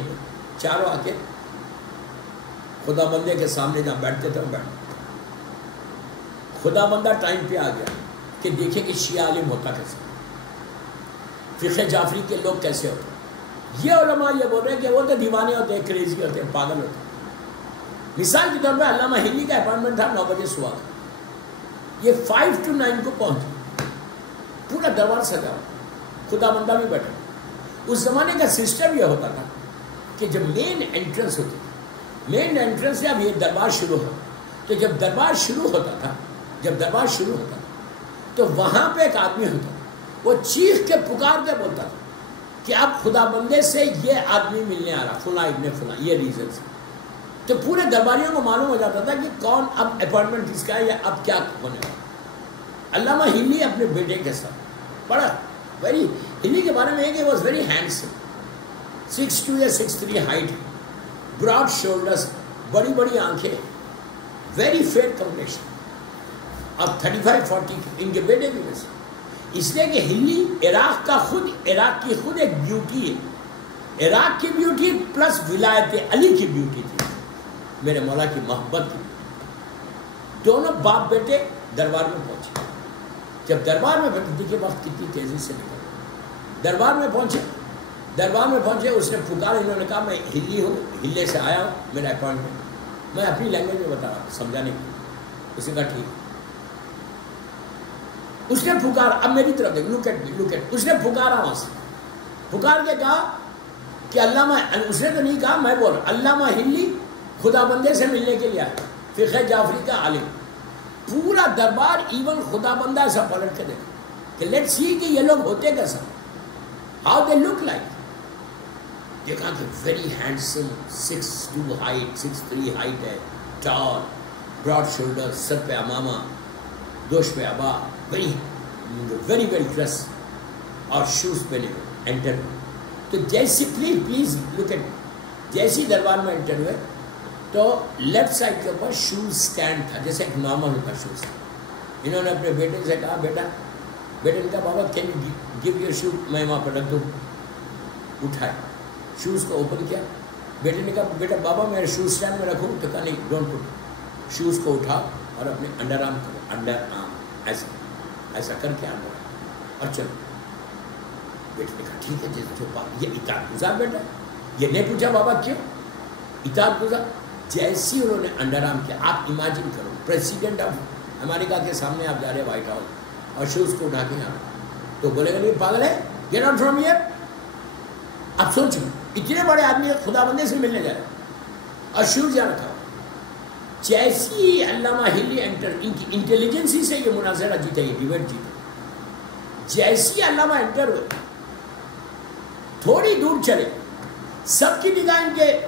چاروں آ کے خدا بندے کے سامنے جہاں بیٹھتے تھے وہ بیٹھتے. خدا بندہ ٹائم پہ آ گیا کہ دیکھیں کہ شیعہ عالم ہوتا کیسے، فقہ جعفری کے لوگ کیسے ہوتے. یہ علماء یہ بول رہے ہیں کہ وہ تو دیوانے ہوتے ہیں، کریزی ہوتے ہیں، پاگل ہوتے ہیں. مثال کے طور پہ علامہ ہلی کا اپائنٹمنٹ تھا 9 بجے صبح کا، یہ 5 to 9 کو پہنچے. پورا دربار سجا، خدا بندہ بھی بیٹھا. اس زمانے کا سسٹم یہ ہوتا تھا کہ جب مین انٹرنس ہوتی تھی، مین انٹرنس سے اب یہ دربار شروع ہو، تو جب دربار شروع ہوتا تو وہاں پہ ایک آدمی ہوتا، وہ چیخ کے پکار کے بولتا تھا کہ اب خدا بندے سے یہ آدمی ملنے آ رہا، فلاں ابن فلاں، یہ ریزن سے. تو پورے درباریوں کو معلوم ہو جاتا تھا کہ کون اب اپائنٹمنٹ کس کا ہے یا اب کیا ہونے والا. علامہ ہلی اپنے بیٹے کے ساتھ بڑا ویری، ہلی کے بارے میں ہے کہ واز ویری ہینڈسم، 6'2" یا 6'3" ہائٹ، براڈ شولڈرس، بڑی بڑی آنکھیں، ویری فیئر کمپلیکشن. اب 35-40 ان کے بیٹے بھی ویسے. اس لیے کہ ہلی عراق کی خود ایک بیوٹی ہے، عراق کی بیوٹی پلس ولایت علی کی بیوٹی تھی، میرے مولا کی محبت کی. دونوں باپ بیٹے دربار میں پہنچے. جب دربار میں بیٹھے، دیکھیے وقت کتنی تیزی سے نکل. دربار میں پہنچے، اس نے پکارا. انہوں نے کہا میں ہلی ہوں، ہلے سے آیا ہوں، میرا اپائنٹمنٹ. میں اپنی لینگویج میں بتا رہا ہوں سمجھانے کے لیے. اس نے کہا ٹھیک. اس نے پکارا، اب میری طرف دیکھ، لک ایٹ. اس نے پکارا وہاں سے، پکار کے کہا کہ علامہ، اس نے تو نہیں کہا، میں بول رہا علامہ ہلی خدا بندے سے ملنے کے لیے آیا، فقہ جعفری کا عالم. پورا دربار ایون خدا بندہ ایسا پلٹ کے دیکھا کہ لیٹ سی کہ یہ لوگ ہوتے کیسا، ہاؤ دے لک لائک. دیکھا کہ ویری ہینڈسم، 6'2" ہائٹ، 6'3" ہائٹ ہے، ٹال، براڈ شولڈر، سر پہ امامہ، دوش پہ ابا، ویری ویل ڈریس اور شوز پہنے ہوئے انٹر. تو جیسی پلیز لک ایٹ، جیسی دربار میں انٹر ہوئے تو لیفٹ سائڈ کے اوپر شوز اسٹینڈ تھا، جیسے ایک نارمل ہوتا شوز. انہوں نے اپنے بیٹے سے کہا بیٹے نے کہا بابا can you give your show, میں وہاں پہ رکھ دوں. اٹھائے شوز کو اوپن کیا. بیٹے نے کہا بیٹا بابا میرے شوز اسٹینڈ میں رکھوں، تو کہا نہیں ڈونٹ پٹ. شوز کو اٹھا اور اپنے انڈر آرم کرو، انڈر آرم ایسا کر کے انڈر آرم اور چلو. بیٹے نے کہا ٹھیک ہے جو یہ اطاعت گزار بیٹا. یہ نہیں پوچھا بابا کیوں، اطاعت گزار. جیسی انہوں نے انڈر آرم کیا، آپ امیجن کرو پریسیڈنٹ آف امریکہ کے سامنے آپ جا رہے ہیں وائٹ ہاؤس اور شوز کو اٹھا کے یہاں، تو بولے گا نہیں پاگل ہے، گیٹ آؤٹ فرام ہیئر. اب سوچو اتنے بڑے آدمی خدا بندے سے ملنے جا رہے اور شوز یہاں رکھا. جیسی علامہ ہلی انٹر، ان کی انٹیلیجنسی سے یہ مناظرہ جیتا، یہ ڈیبیٹ جیتا. جیسی علامہ انٹر ہوئے، تھوڑی دور چلے، سب کی نگاہ ان کے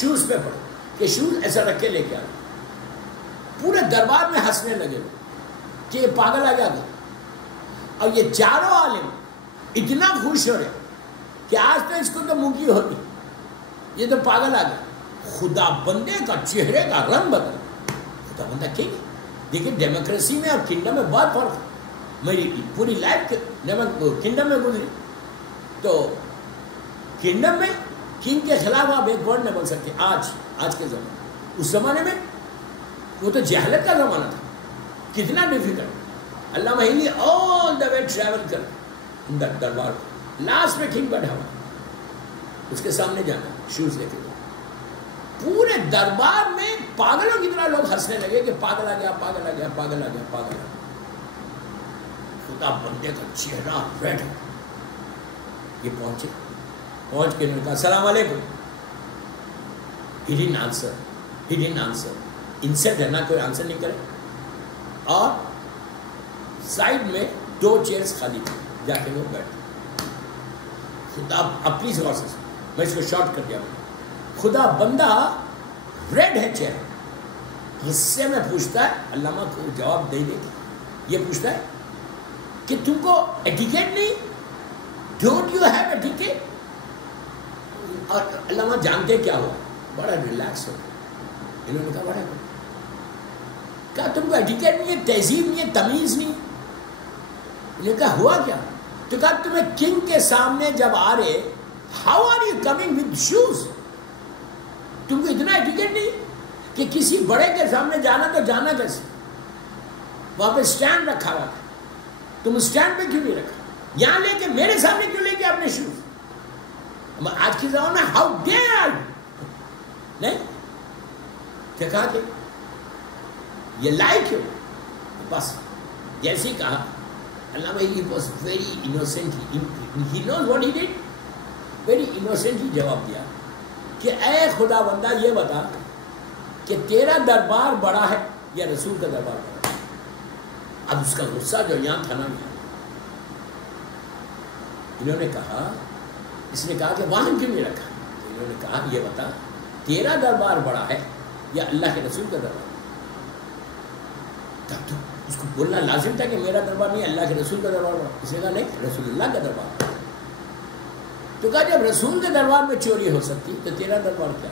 شوز پہ پڑے کہ شوز ایسا رکھ کے لے کے آ رہے. پورے دربار میں ہنسنے لگے کہ یہ پاگل آ گیا. اور یہ چاروں عالم اتنا خوش ہو رہے کہ آج تو اس کو تو منہ کی ہوتی، یہ تو پاگل آ گیا. خدا بندے کا چہرے کا رنگ بدل. خدا بندہ ٹھیک ہے، دیکھیں ڈیموکریسی میں اور کنگڈم میں بہت فرق ہے. میری پوری لائف کنگڈم میں گزری, تو کنگڈم میں کنگ کے خلاف آپ ایک ورڈ نہیں بول سکتے. آج کے زمانے, اس زمانے میں وہ تو جہالت کا زمانہ تھا, کتنا ڈیفیکلٹ. علامہ ہلی آل دا وے ٹریول کر دربار کو, لاسٹ میں کنگ بیٹھا ہوا, اس کے سامنے جانا شوز لے کے, پورے دربار میں پاگلوں کی طرح لوگ ہنسنے لگے کہ پاگل آ گیا, پاگل آ گیا, پاگل آ گیا, پاگل آ گیا. خدا بندے کا چہرہ ریڈ ہے. یہ پہنچ کے انہوں نے کہا السلام علیکم. He didn't answer. انسلٹ ہے نا, کوئی آنسر نہیں کرے. اور سائڈ میں 2 چیئرز خالی تھی, جا کے وہ بیٹھے. خدا اب پلیز غور سے, میں اس کو شارٹ کر دیا. خدا بندہ ریڈ ہے چہرہ, غصے میں پوچھتا ہے, علامہ کو جواب دے دے, یہ پوچھتا ہے کہ تم کو ایٹیکیٹ نہیں, ڈونٹ یو ہیو ایٹیکیٹ. اور علامہ جانتے کیا ہوا, بڑا ریلیکس ہو. انہوں نے کہا بڑا کہا تم کو ایٹیکیٹ نہیں ہے, تہذیب نہیں ہے, تمیز نہیں. انہوں نے کہا ہوا کیا؟ تو کہا تمہیں کنگ کے سامنے جب آ رہے, how are you coming with shoes? تم کو اتنا ایٹیکیٹ نہیں کہ کسی بڑے کے سامنے جانا تو جانا کیسے؟ وہاں پہ اسٹینڈ رکھا ہوا ہے, تم اسٹینڈ پہ کیوں نہیں رکھا؟ یہاں لے کے میرے سامنے کیوں لے کے اپنے شوز؟ آج کی زمانے میں ہاؤ ڈیئر نہیں کیا کہا کہ یہ لائک ہے. بس جیسے ہی کہا علامہ he was very innocently, he knows what he did, very innocently جواب دیا کہ اے خدا بندہ یہ بتا کہ تیرا دربار بڑا ہے یا رسول کا دربار بڑا ہے؟ اب اس کا غصہ جو یہاں تھا نا, انہوں نے کہا, اس نے کہا کہ وہاں کیوں نہیں رکھا؟ انہوں نے کہا یہ بتا تیرا دربار بڑا ہے یا اللہ کے رسول کا دربار؟ تب تو اس کو بولنا لازم تھا کہ میرا دربار نہیں, اللہ کے رسول کا دربار بڑا. اس نے کہا نہیں, رسول اللہ کا دربار. تو کہا جب رسول کے دربار میں چوری ہو سکتی تو تیرا دربار کیا؟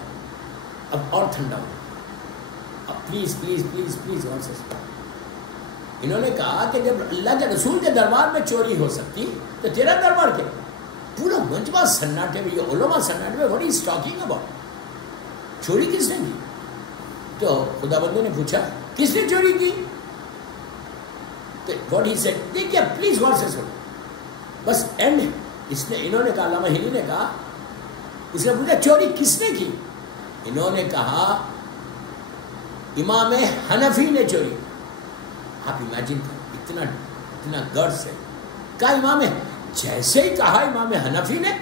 اب اور ٹھنڈا ہو. اب پلیز پلیز پلیز پلیز اور سے انہوں نے کہا کہ جب اللہ کے رسول کے دربار میں چوری ہو سکتی تو تیرا دربار کیا؟ پورا مجمع سناٹے میں, یہ علماء سناٹے میں, what is talking about؟ چوری کس نے کی؟ تو خدا بندے نے پوچھا کس نے چوری کی؟ تو what he said, دیکھیے پلیز غور سے سنو, بس اینڈ ہے. اس نے, انہوں نے کہا, علامہ ہلی نے کہا, اس نے پوچھا چوری کس نے کی؟ انہوں نے کہا امام حنفی نے چوری. آپ امیجن کریں, اتنا گرس ہے. کہا امام, جیسے ہی کہا امام حنفی نے,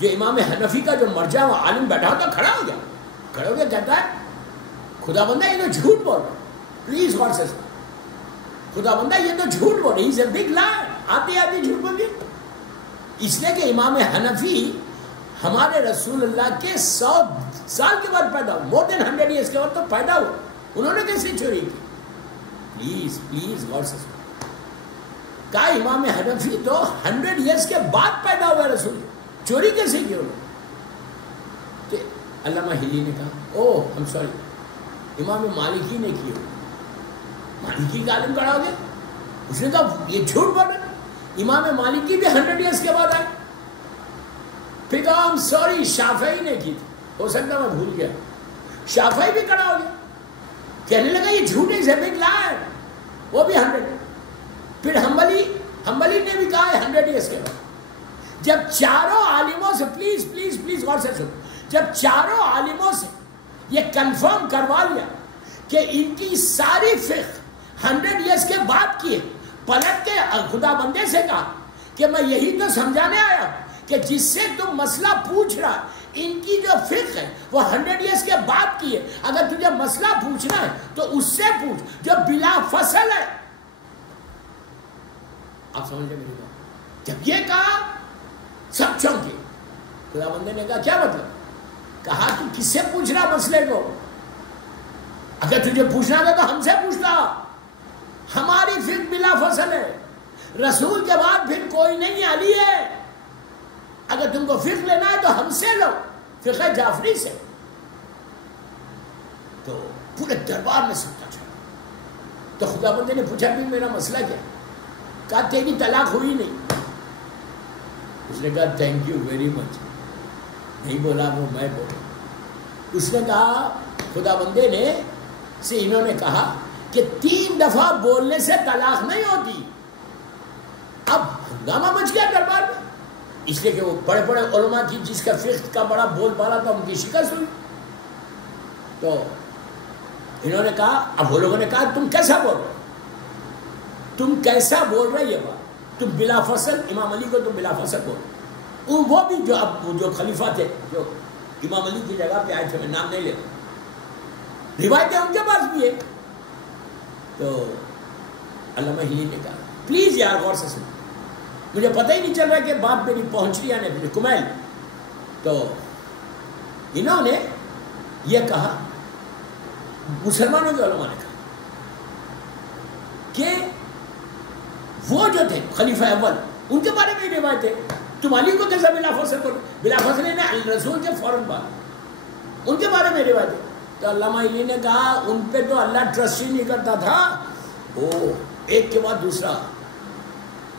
جو امام حنفی کا جو مرجع و عالم بیٹھا ہوتا کھڑا ہو گیا, کہتا ہے خدا بندہ یہ تو جھوٹ بول رہا. پلیز غور سے سنو, خدا بندہ یہ تو جھوٹ بول رہا, ہی از اے بگ لائر, آتے جھوٹ بول گئے. اس لیے کہ امام حنفی ہمارے رسول اللہ کے 100 سال کے بعد پیدا ہوا, مور دین 100 ایئرس کے بعد تو پیدا ہوا. انہوں نے کیسے چوری کی؟ پلیز پلیز غور سے سنو. کہا امام حنفی تو 100 ایئرس کے بعد پیدا ہوا رسول, چوری کیسے کی انہوں نے؟ تو علامہ ہلی نے کہا اوہ آئی ایم سوری, امام مالکی نے کی. مالکی کا عالم کھڑا ہو گیا. اس نے کہا یہ جھوٹ بول رہا, امام مالکی بھی 100 ایئرس کے بعد آئے. پھر کہا آئی ایم سوری, شافعی نے کی تھی, ہو سکتا میں بھول گیا. شافعی بھی کھڑا ہو گیا, کہنے لگا یہ جھوٹ ہے, بگ لائر, وہ بھی 100. پھر حنبلی نے بھی کہا ہے 100 ایئرس کے بعد. جب چاروں عالموں سے, پلیز پلیز پلیز غور سے سنو, جب چاروں عالموں سے یہ کنفرم کروا لیا کہ ان کی ساری فقہ 100 ایئرس کے بعد کی ہے, پلٹ کے خدا بندے سے کہا کہ میں یہی تو سمجھانے آیا کہ جس سے تم مسئلہ پوچھ رہا, ان کی جو فقہ ہے وہ 100 ایئرس کے بعد کی ہے. اگر تجھے مسئلہ پوچھنا ہے تو اس سے پوچھ جو بلا فصل ہے. آپ سمجھ لیں میری بات؟ جب یہ کہا سب چونکے. خدا بندے نے کہا کیا مطلب؟ کہا تو کس سے پوچھ رہا مسئلے کو؟ اگر تجھے پوچھنا تھا تو ہم سے پوچھتا, ہماری فقہ بلا فصل ہے, رسول کے بعد پھر کوئی نہیں, علی ہے. اگر تم کو فقہ لینا ہے تو ہم سے لو, فقہ جعفری سے. تو پورے دربار میں سنتا چلا, تو خدا بندے نے پوچھا بھی میرا مسئلہ کیا؟ کہا تیری طلاق ہوئی نہیں. اس نے کہا تھینک یو ویری مچ. نہیں بولا وہ، میں بولا. اس نے کہا خدا بندے نے سے انہوں نے کہا کہ 3 دفعہ بولنے سے طلاق نہیں ہوتی. اب ہنگامہ مچ گیا دربار میں، اس لیے کہ وہ بڑے بڑے علماء کی جس کا فقہ کا بڑا بول بالا تھا ان کی شکست ہوئی. تو انہوں نے کہا، اب وہ لوگوں نے کہا تم کیسا بول رہے، تم کیسا بول رہے یہ بات، تم بلا فصل امام علی کو تم بلا فصل بول رہے. وہ بھی جو اب جو خلیفہ تھے جو امام علی کی جگہ پہ آئے تھے، میں نام نہیں لیتا، روایتیں ان کے پاس بھی ہے. تو علامہ ہلی نے کہا پلیز یار غور سے سنو، مجھے پتہ ہی نہیں چل رہا کہ بات میری پہنچ رہی ہے نہیں کمیل. تو انہوں نے یہ کہا، مسلمانوں کے علماء نے کہا کہ وہ جو تھے خلیفہ اول ان کے بارے میں روایت ہے، تم علی کو کیسا بلا فصل کرو؟ بلا فصل نے رسول کے فوراً بعد ان کے بارے میں روایت ہے. تو علامہ علی نے کہا ان پہ تو اللہ ٹرسٹ ہی نہیں کرتا تھا. او ایک کے بعد دوسرا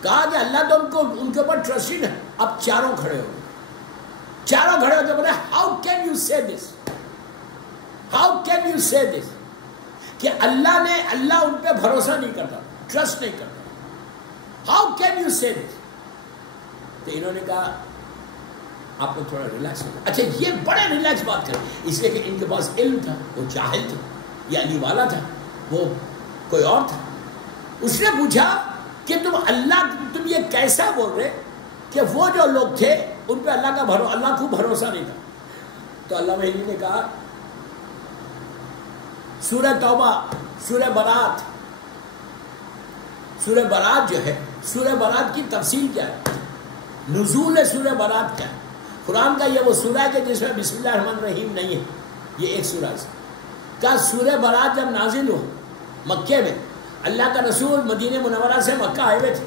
کہا کہ اللہ تو ان کے اوپر ٹرسٹ ہی نہیں. اب چاروں کھڑے ہو کے بولے ہاؤ کین یو سے دس، ہاؤ کین یو سے دس کہ اللہ ان پہ بھروسہ نہیں کرتا، ٹرسٹ نہیں کرتا. ہاؤ کین یو سے دس؟ تو انہوں نے کہا آپ کو تھوڑا ریلیکس ہوگا. اچھا یہ بڑے ریلیکس بات کریں، اس لیے کہ ان کے پاس علم تھا، وہ جاہل تھا، یہ علی والا تھا، وہ کوئی اور تھا. اس نے پوچھا کہ تم یہ کیسا بول رہے کہ وہ جو لوگ تھے ان پہ اللہ کو بھروسہ نہیں تھا. تو علامہ ہلی نے کہا سورہ توبہ، سورہ برات جو ہے، سورہ برات کی تفصیل کیا ہے، نزول سورہ برات کیا ہے. قرآن کا یہ وہ سورہ ہے کہ جس میں بسم اللہ الرحمن الرحیم نہیں ہے، یہ ایک سورہ ہے. کہا سورہ برات جب نازل ہو مکے میں، اللہ کا رسول مدینہ منورہ سے مکہ آئے ہوئے تھے،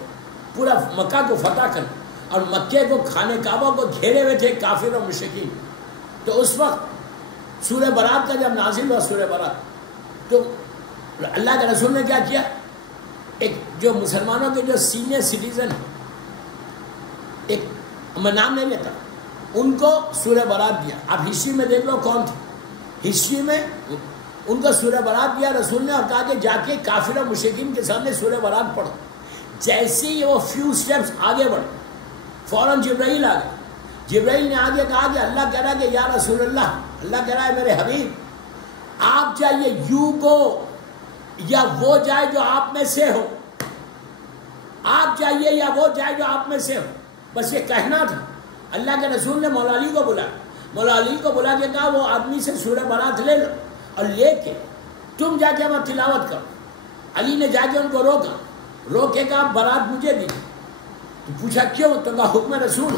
پورا مکہ کو فتح کر اور مکے کو خانہ کعبہ کو گھیرے ہوئے تھے کافر و مشرکین. تو اس وقت سورہ برات کا جب نازل ہوا سورہ برات، تو اللہ کے رسول نے کیا کیا، ایک جو مسلمانوں کے جو سینئر سٹیزن ہیں، ایک میں نام نہیں لیتا، ان کو سورہ برات دیا. آپ ہسٹری میں دیکھ لو کون تھے، ہسٹری میں ان کو سورہ برات دیا رسول نے، اور کہا کہ جا کے کافر و مشرکین کے سامنے سورہ برات پڑھو. جیسے ہی وہ فیو سٹیپس آگے بڑھے فوراً جبرائیل آ گئے. جبرائیل نے آگے کہا کہ اللہ کہہ رہا ہے کہ یا رسول اللہ کہہ رہا ہے میرے حبیب آپ چاہیے یو گو یا وہ جائے جو آپ میں سے ہو، آپ چاہیے یا وہ جائے جو آپ میں سے ہو. بس یہ کہنا تھا. اللہ کے رسول نے مولا علی کو بلا کے کہا وہ آدمی سے سورہ برات لے لو اور لے کے تم جا کے وہاں تلاوت کرو. علی نے جا کے ان کو روک کے کہا برات مجھے دی. تو پوچھا کیوں؟ تو کہا حکم رسول.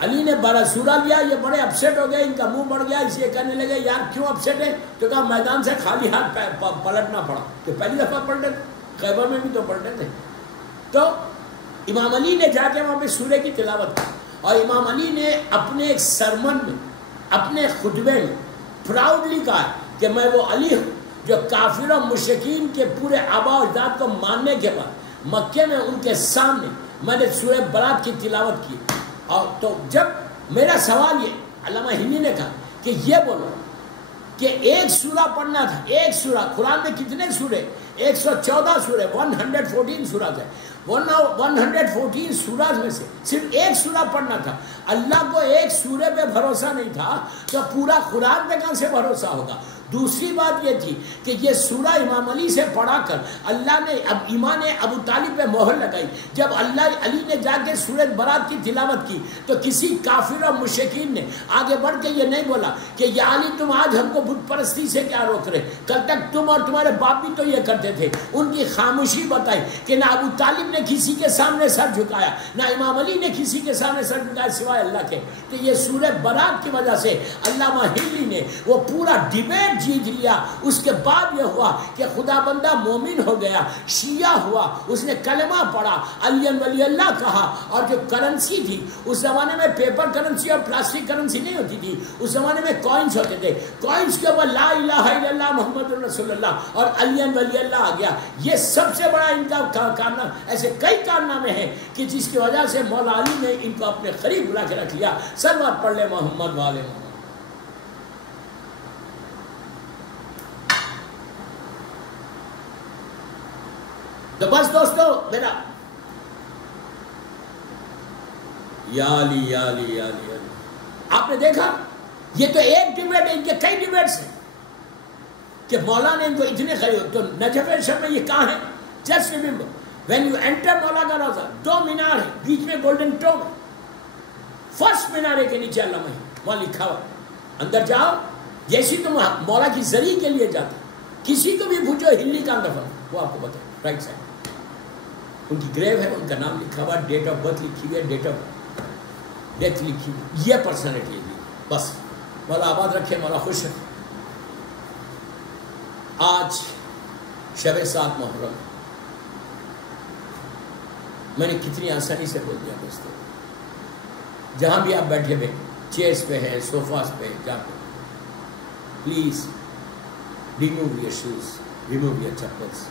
علی نے سورہ لیا، یہ بڑے اپسیٹ ہو گئے، ان کا منہ بڑھ گیا، اس لیے کہنے لگے یار کیوں اپسیٹ ہے؟ تو کہا میدان سے خالی ہاتھ پلٹنا پڑا. تو پہلی دفعہ پلٹے تھے، خیبر میں بھی تو پلٹے تھے. تو امام علی نے جا کے وہاں پہ سورہ کی تلاوت کی، اور امام علی نے اپنے ایک سرمن میں، اپنے خطبے میں پراؤڈلی کہا کہ میں وہ علی ہوں جو کافر و مشرکین کے پورے آبا و اجداد کو ماننے کے بعد مکے میں ان کے سامنے میں نے سورہ برات کی تلاوت کی. اور تو جب میرا سوال یہ، علامہ ہلی نے کہا کہ یہ بولو کہ ایک سورہ پڑھنا تھا، ایک سورہ، قرآن میں کتنے سورے؟ 114 سورے، 114 سورات ہے. 114 سوراز میں سے صرف ایک سورہ پڑھنا تھا. اللہ کو ایک سورے پہ بھروسہ نہیں تھا تو پورا قرآن پہ کہاں سے بھروسہ ہوگا؟ دوسری بات یہ تھی کہ یہ سورہ امام علی سے پڑھا کر اللہ نے اب ایمان ابو طالب پہ مہر لگائی. جب علی نے جا کے سورۃ برات کی تلاوت کی تو کسی کافر اور مشرکین نے آگے بڑھ کے یہ نہیں بولا کہ یا علی تم آج ہم کو بت پرستی سے کیا روک رہے، کل تک تم اور تمہارے باپ بھی تو یہ کرتے تھے. ان کی خاموشی بتائی کہ نہ ابو طالب نے کسی کے سامنے سر جھکایا، نہ امام علی نے کسی کے سامنے سر جھکایا سوائے اللہ کے. تو یہ سورہ برات کی وجہ سے علامہ ہلی نے وہ پورا ڈیبیٹ جیت لیا. اس کے بعد یہ ہوا کہ خدا بندہ مومن ہو گیا, شیعہ ہوا, اس نے کلمہ پڑھا, علی ولی اللہ کہا. اور جو کرنسی تھی اس زمانے میں پیپر کرنسی اور پلاسٹک کرنسی نہیں ہوتی تھی, اس زمانے میں کوائنس ہوتے تھے. کوائنس کے اوپر لا الہ الا اللہ محمد رسول اللہ اور علی ولی اللہ آ گیا. یہ سب سے بڑا ان کا کارنامہ. ایسے کئی کارنامے ہیں کہ جس کی وجہ سے مولا علی نے ان کو اپنے قریب بلا کے رکھ لیا. صلوات پڑھ لے محمد والے محمد. تو بس دوستو میرا یا علی یا علی یا علی. آپ نے دیکھا یہ تو ایک ڈیبیٹ ہے, ان کے کئی ڈیبیٹس ہیں کہ مولا نے ان کو اتنے قریب. تو نجف شب میں یہ کہاں ہے؟ Just remember when you enter مولا کا روضہ, 2 مینار ہے, بیچ میں گولڈن ٹوم ہے. فرسٹ مینارے کے نیچے علامہ ہے, وہاں لکھا ہوا اندر جاؤ. جیسی تم مولا کی زری کے لیے جاتے, کسی کو بھی پوچھو ہلی کا دفن وہ آپ کو بتائے. رائٹ سائڈ ان کی گریو ہے, ان کا نام لکھا ہوا, ڈیٹ آف برتھ لکھی ہوئی ہے, ڈیٹ آف ڈیتھ لکھی ہوئی. یہ پرسنالٹی ہے بس. مولا آباد رکھے, مولا خوش رکھے. آج شب 7 محرم میں نے کتنی آسانی سے بول دیا دوستوں. جہاں بھی آپ بیٹھے ہوئے, چیئرس پہ ہیں, صوفاز پہ, جہاں پہ, please remove your shoes, remove your chappals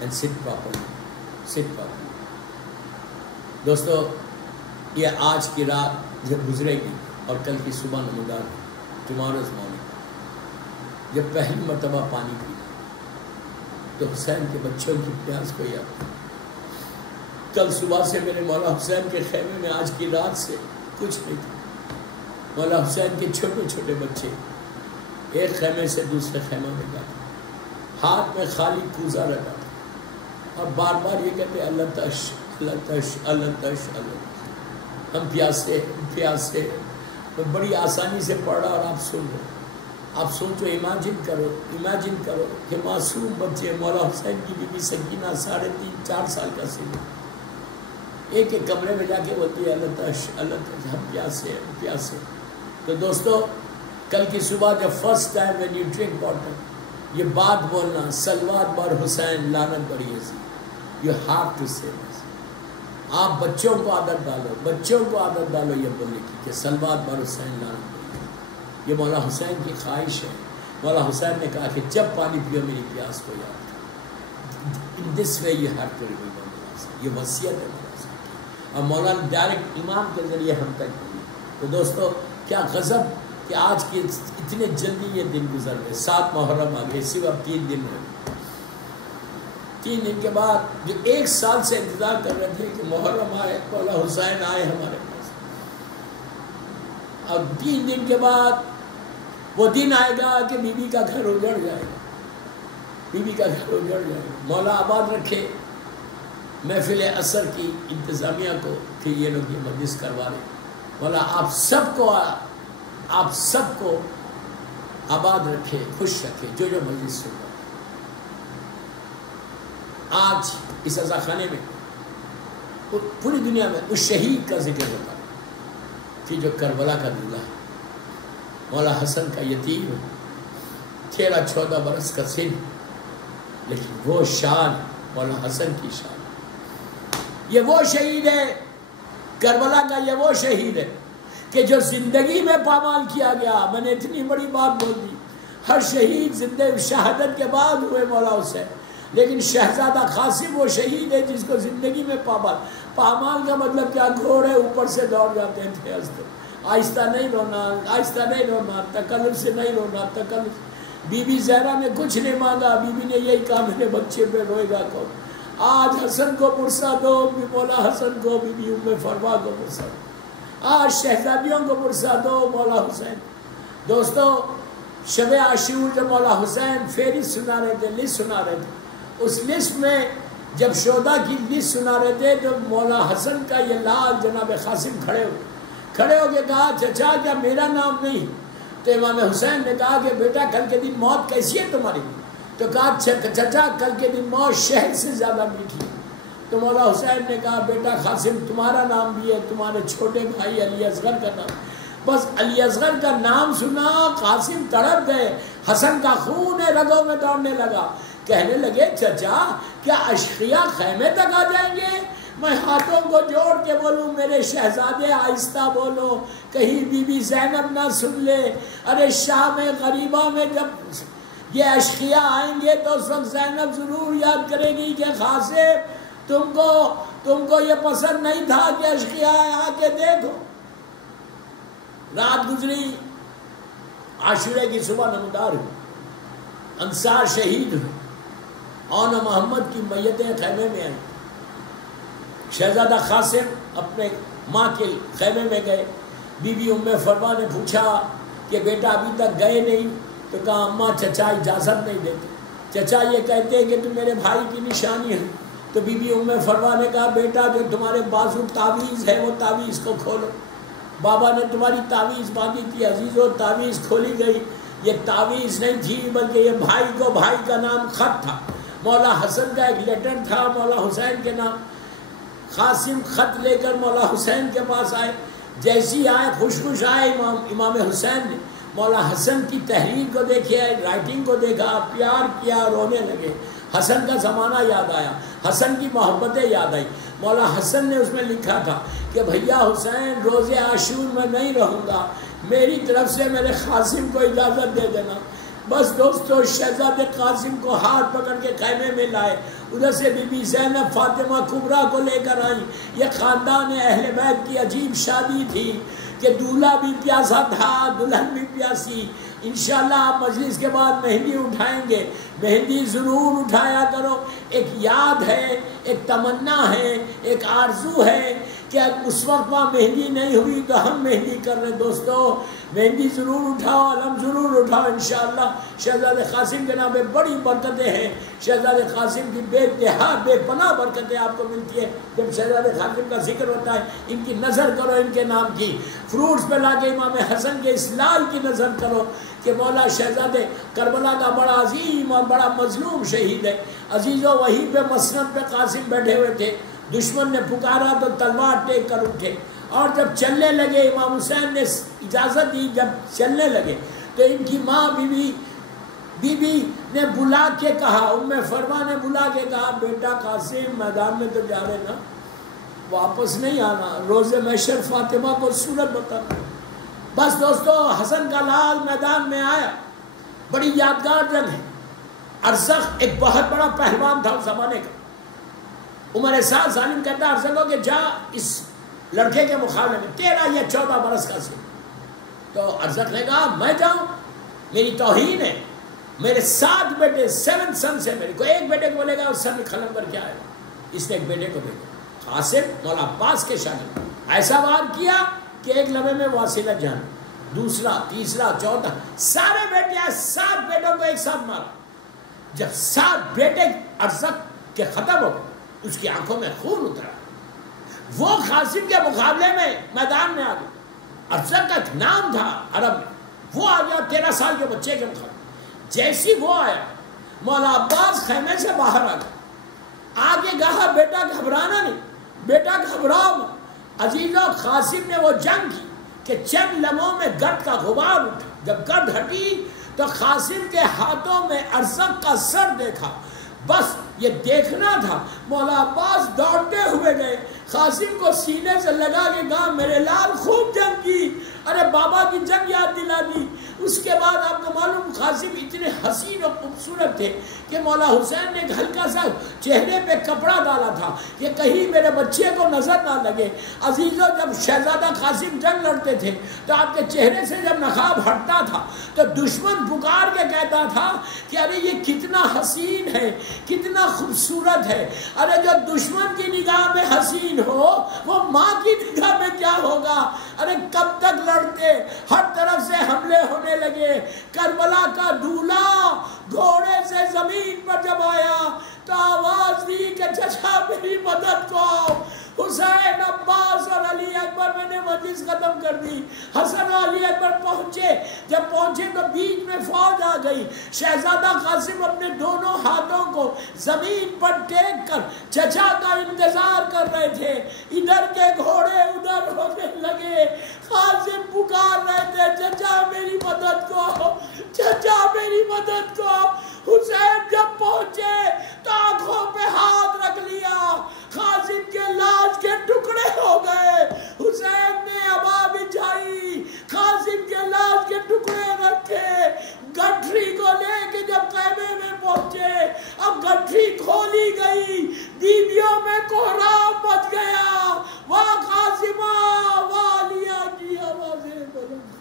and sit properly. sit properly. دوستو یہ آج کی رات جب گزرے گی اور کل کی صبح نمودار, tomorrow's morning, جب پہلی مرتبہ پانی پی تو حسین کے بچوں کی پیاس کو یاد. کل صبح سے میرے مولا حسین کے خیمے میں آج کی رات سے کچھ نہیں تھا. مولا حسین کے چھوٹے چھوٹے بچے ایک خیمے سے دوسرے خیمے میں جاتے, ہاتھ میں خالی کوزہ رکھا تھا اور بار بار یہ کہتے اللہ تش اللہ تش اللہ تش اللہ تش. ہم پیاسے پیاسے. میں بڑی آسانی سے پڑھ رہا اور آپ سن رہے. آپ سوچو, امیجن کرو کہ معصوم بچے, مولا حسین کی بی بی سکینہ 3.5-4 سال کا سن, ایک ایک کمرے میں جا کے بولتی ہے اللہ تش اللہ تش, ہم پیاسے ہم پیاسے. تو دوستو کل کی صبح جب first time when you drink water یہ بات بولنا, صلوات بر حسین لعنت بر یزید, یو ہیو ٹو سے. آپ بچوں کو عادت ڈالو, بچوں کو عادت ڈالو یہ بولنے کی کہ صلوات بر حسین لعنت بر یزید. یہ مولا حسین کی خواہش ہے. مولا حسین نے کہا کہ جب پانی پیو میری پیاس کو یاد کرو. In this way you have to remember. یہ وصیت ہے مولا حسین کی, اور مولا نے ڈائریکٹ امام کے ذریعے ہم تک کی. تو دوستو کیا غضب کہ آج کے اتنے جلدی یہ دن گزر گئے. 7 محرم آ گئے, صرف 3 دن رہ گئے. 3 دن کے بعد جو 1 سال سے انتظار کر رہے تھے کہ محرم آئے, مولا حسین آئے ہمارے پاس, اب 3 دن کے بعد وہ دن آئے گا کہ بی بی کا گھر اجڑ جائے گا, بی بی کا گھر اجڑ جائے گا. مولا آباد رکھے محفل عصر کی انتظامیہ کو کہ یہ لوگ یہ مجلس کروا رہے. مولا آپ سب کو آباد رکھے, خوش رکھے, جو مجلس سن رہا. آج اس عزا خانے میں پوری دنیا میں اس شہید کا ذکر ہوتا ہے کہ جو کربلا کا دولہا ہے, مولا حسن کا یتیم, 13-14 برس کا سن, لیکن وہ شان مولا حسن کی شان. یہ وہ شہید ہے کربلا کا, یہ وہ شہید ہے کہ جو زندگی میں پامال کیا گیا. میں نے اتنی بڑی بات بول دی, ہر شہید زندگی شہادت کے بعد ہوئے مولا حسین, لیکن شہزادہ قاسم وہ شہید ہے جس کو زندگی میں پامال کا مطلب کیا, گھوڑے اوپر سے دوڑ جاتے تھے, آہستہ نہیں رونا, آہستہ نہیں رونا, تکلف سے نہیں رونا, تکلف. بی بی زہرا نے کچھ نہیں مانگا, بی بی نے یہی کہا میرے بچے پہ روئے گا کون. آج حسن کو پرسا دو, مولا حسن کو, بی بی ام فرما کو پرسا دو, آج شہزادیوں کو پرسا دو, مولا حسین. دوستو شب عاشور جب مولا حسین فہرست سنا رہے تھے, لسٹ سنا رہے تھے, اس لسٹ میں جب شہداء کی لسٹ سنا رہے تھے تو مولا حسن کا یہ لال جناب قاسم کھڑے ہو کے کہا چچا کیا میرا نام نہیں؟ تو امام حسین نے کہا کہ بیٹا کل کے دن موت کیسی ہے تمہاری؟ تو کہا چچا کل کے دن موت شہد سے زیادہ میٹھی ہے. تو مولا حسین نے کہا بیٹا قاسم تمہارا نام بھی ہے, تمہارے چھوٹے بھائی علی اصغر کا نام. بس علی اصغر کا نام سنا قاسم تڑپ گئے، حسن کا خون رگوں میں دوڑنے لگا، کہنے لگے چچا کیا اشقیاء خیمے تک آ جائیں گے؟ میں ہاتھوں کو جوڑ کے بولوں میرے شہزادے آہستہ بولو، کہیں بی بی زینب نہ سن لے، ارے شام غریبہ میں جب یہ اشقیاء آئیں گے تو اس وقت زینب ضرور یاد کرے گی کہ قاسم تم کو یہ پسند نہیں تھا کہ اشقیاء آ کے دیکھو۔ رات گزری، عاشورے کی صبح نمودار ہوئی، انصار شہید ہوئے، آن محمد کی میتیں خیمے میں آئیں۔ شہزادہ قاسم اپنے ماں کے خیمے میں گئے، بی بی ام فروا نے پوچھا کہ بیٹا ابھی تک گئے نہیں، تو کہا اماں چچا اجازت نہیں دیتے، چچا یہ کہتے ہیں کہ تم میرے بھائی کی نشانی ہے۔ تو بی بی ام فروا نے کہا بیٹا جو تمہارے بازو تعویذ ہے وہ تعویذ کو کھولو، بابا نے تمہاری تعویذ باندھی تھی عزیزو، تعویذ کھولی گئی، یہ تعویذ نہیں تھی بلکہ یہ بھائی کو بھائی کا نام خط تھا، مولا حسن کا ایک لیٹر تھا مولا حسین کے نام۔ قاسم خط لے کر مولا حسین کے پاس آئے، جیسی آئے خوش آئے، امام حسین نے مولا حسن کی تحریر کو دیکھے، رائٹنگ کو دیکھا، پیار کیا، رونے لگے۔ حسن کا زمانہ یاد آیا، حسن کی محبتیں یاد آئی۔ مولا حسن نے اس میں لکھا تھا کہ بھیا حسین روز عاشور میں نہیں رہوں گا، میری طرف سے میرے قاسم کو اجازت دے دینا۔ بس دوستو شہزادے قاسم کو ہاتھ پکڑ کے خیمے میں لائے، ادھر سے بی بی زینب فاطمہ کبریٰ کو لے کر آئیں۔ یہ خاندان اہل بیت کی عجیب شادی تھی کہ دولہا بھی پیاسا تھا، دلہن بھی پیاسی۔ انشاءاللہ آپ مجلس کے بعد مہندی اٹھائیں گے، مہندی ضرور اٹھایا کرو۔ ایک یاد ہے، ایک تمنا ہے، ایک آرزو ہے کہ اس وقت وہاں مہندی نہیں ہوئی تو ہم مہندی کر رہے۔ دوستو مہندی ضرور اٹھاؤ، علم ضرور اٹھاؤ انشاءاللہ۔ شہزادے قاسم کے نام پہ بڑی برکتیں ہیں، شہزادے قاسم کی بے انتہا بے پناہ برکتیں آپ کو ملتی ہے جب شہزادے قاسم کا ذکر ہوتا ہے۔ ان کی نظر کرو، ان کے نام کی فروٹس پہ لا کے امام حسن کے اسلال کی نظر کرو کہ مولا شہزادے کربلا کا بڑا عظیم اور بڑا مظلوم شہید ہے۔ عزیزو وہیں پہ مسند پہ قاسم بیٹھے ہوئے تھے، دشمن نے پکارا تو تلوار ٹیک کر اٹھے، اور جب چلنے لگے امام حسین نے اجازت دی، جب چلنے لگے تو ان کی ماں بی بی نے بلا کے کہا، ام فرما نے بلا کے کہا بیٹا قاسم میدان میں تو جا رہے نا، واپس نہیں آنا، روز محشر فاطمہ کو صورت بتانا۔ بس دوستو حسن کا لال میدان میں آیا، بڑی یادگار جنگ ہے۔ ارزق ایک بہت بڑا پہلوان تھا اس زمانے کا۔ عمر سعد ظالم کہتا ہے ارزق کو کہ جا اس لڑکے کے مقابلے میں، 13 یا 14 برس کا سی۔ تو ارزق نے کہا میں جاؤں، میری توہین ہے، میرے 7 بیٹے 7 سنس ہیں میرے کو، ایک بیٹے کو بولے گا اس سن خلم کر کے آئے گا۔ اس نے ایک بیٹے کو بھیجا، قاسم مولا عباس کے شاگرد، ایسا وار کیا کہ ایک لمحے میں واصلہ جان، دوسرا تیسرا چوتھا، سارے بیٹے 7 بیٹوں کو ایک ساتھ مارا۔ جب 7 بیٹے ارزق کے ختم ہو گئے، اس کی آنکھوں میں خون اترا، وہ قاسم کے مقابلے میں میدان میں آ گیا۔ ارزق کا ایک نام تھا عرب میں، وہ آ گیا 13 سال کے بچے کے مقابلے۔ جیسی وہ آیا مولا عباس خیمے سے باہر آ گیا، آگے کہا بیٹا گھبرانا نہیں، بیٹا گھبراؤ مت۔ عزیزو قاسم نے وہ جنگ کی کہ چند لمحوں میں گرد کا غبار اٹھا، جب گرد ہٹی تو قاسم کے ہاتھوں میں ارزق کا سر دیکھا، بس یہ دیکھنا تھا۔ مولا عباس دوڑتے ہوئے گئے، قاسم کو سینے سے لگا کے کہا میرے لال خوب جنگ کی، ارے بابا کی جنگ یاد دلا دی۔ اس کے بعد آپ کو معلوم قاسم اتنے حسین اور خوبصورت تھے کہ مولا حسین نے ایک ہلکا سا چہرے پہ کپڑا ڈالا تھا کہ کہیں میرے بچے کو نظر نہ لگے۔ عزیزو جب شہزادہ قاسم جنگ لڑتے تھے تو آپ کے چہرے سے جب نقاب ہٹتا تھا تو دشمن پکار کے کہتا تھا کہ ارے یہ کتنا حسین ہے، کتنا خوبصورت ہے۔ ارے جو دشمن کی نگاہ میں حسین ہو وہ ماں کی نگاہ میں کیا ہوگا؟ ارے کب تک لڑتے، ہر طرف سے حملے ہونے لگے۔ کربلا کا دولہا گھوڑے سے زمین پر جب آیا تو آواز دی کہ چچا میری مدد کو آؤ۔ حسین، عباس اور علی اکبر میں نے مجلس مجلس ختم کر دی. حسن و علی اکبر پہنچے. جب پہنچے تو بیچ میں فوج آ گئی. شہزادہ قاسم اپنے دونوں ہاتھوں کو زمین پر ٹیک کر چچا کا انتظار کر رہے تھے. ادھر کے گھوڑے ادھر ہونے لگے. قاسم پکار رہے تھے چچا میری مدد کو, چچا میری مدد کو. حسین جب پہنچے تو آنکھوں پہ ہاتھ رکھ لیا. قاسم کے لاش کے ٹکڑے ہو گئے. حسین نے ابا بچھائی, قاسم کے لاش کے ٹکڑے رکھے. گٹھری کو لے کے جب خیمے میں پہنچے, اب گٹھری کھولی گئی. بیویوں میں کوہرام مچ گیا. واہ قاسمہ واہ علیہ کی آوازیں بلند.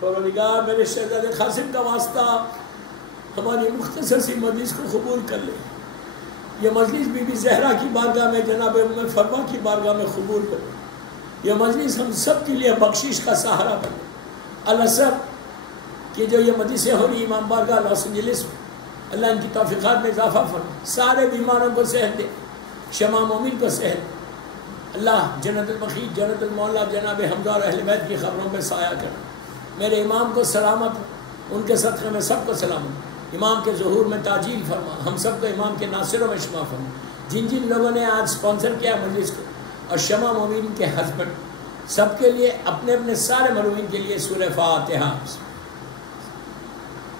تو انہوں نے کہا میرے شہزادے قاسم کا واسطہ ہماری مختصر سی مجلس کو قبول کر لے. یہ مجلس بی بی زہرا کی بارگاہ میں جناب ام فروا کی بارگاہ میں قبول کر لے. یہ مجلس ہم سب کے لیے بخشش کا سہارا بنے. الاسر کہ جو یہ مجلسیں ہو رہی امام بارگاہ لاس اینجلس میں, اللہ ان کی توفیقات میں اضافہ فرمائے. سارے بیماروں کو صحت دے, شمع مومن کو صحت دے. اللہ جنت البقیع جنت المعلا جناب حمزہ اور اہل بیت کی خبروں میں سایہ کر. میرے امام کو سلامت, ان کے صدقے میں سب کو سلامت. امام کے ظہور میں تاجیل فرما, ہم سب کو امام کے ناصروں میں شمار فرما. جن جن لوگوں نے آج سپانسر کیا مجلس کو, اور شمع مومن کے ہسبینڈ, سب کے لیے اپنے اپنے سارے مروین کے لیے سورہ فاتحہ.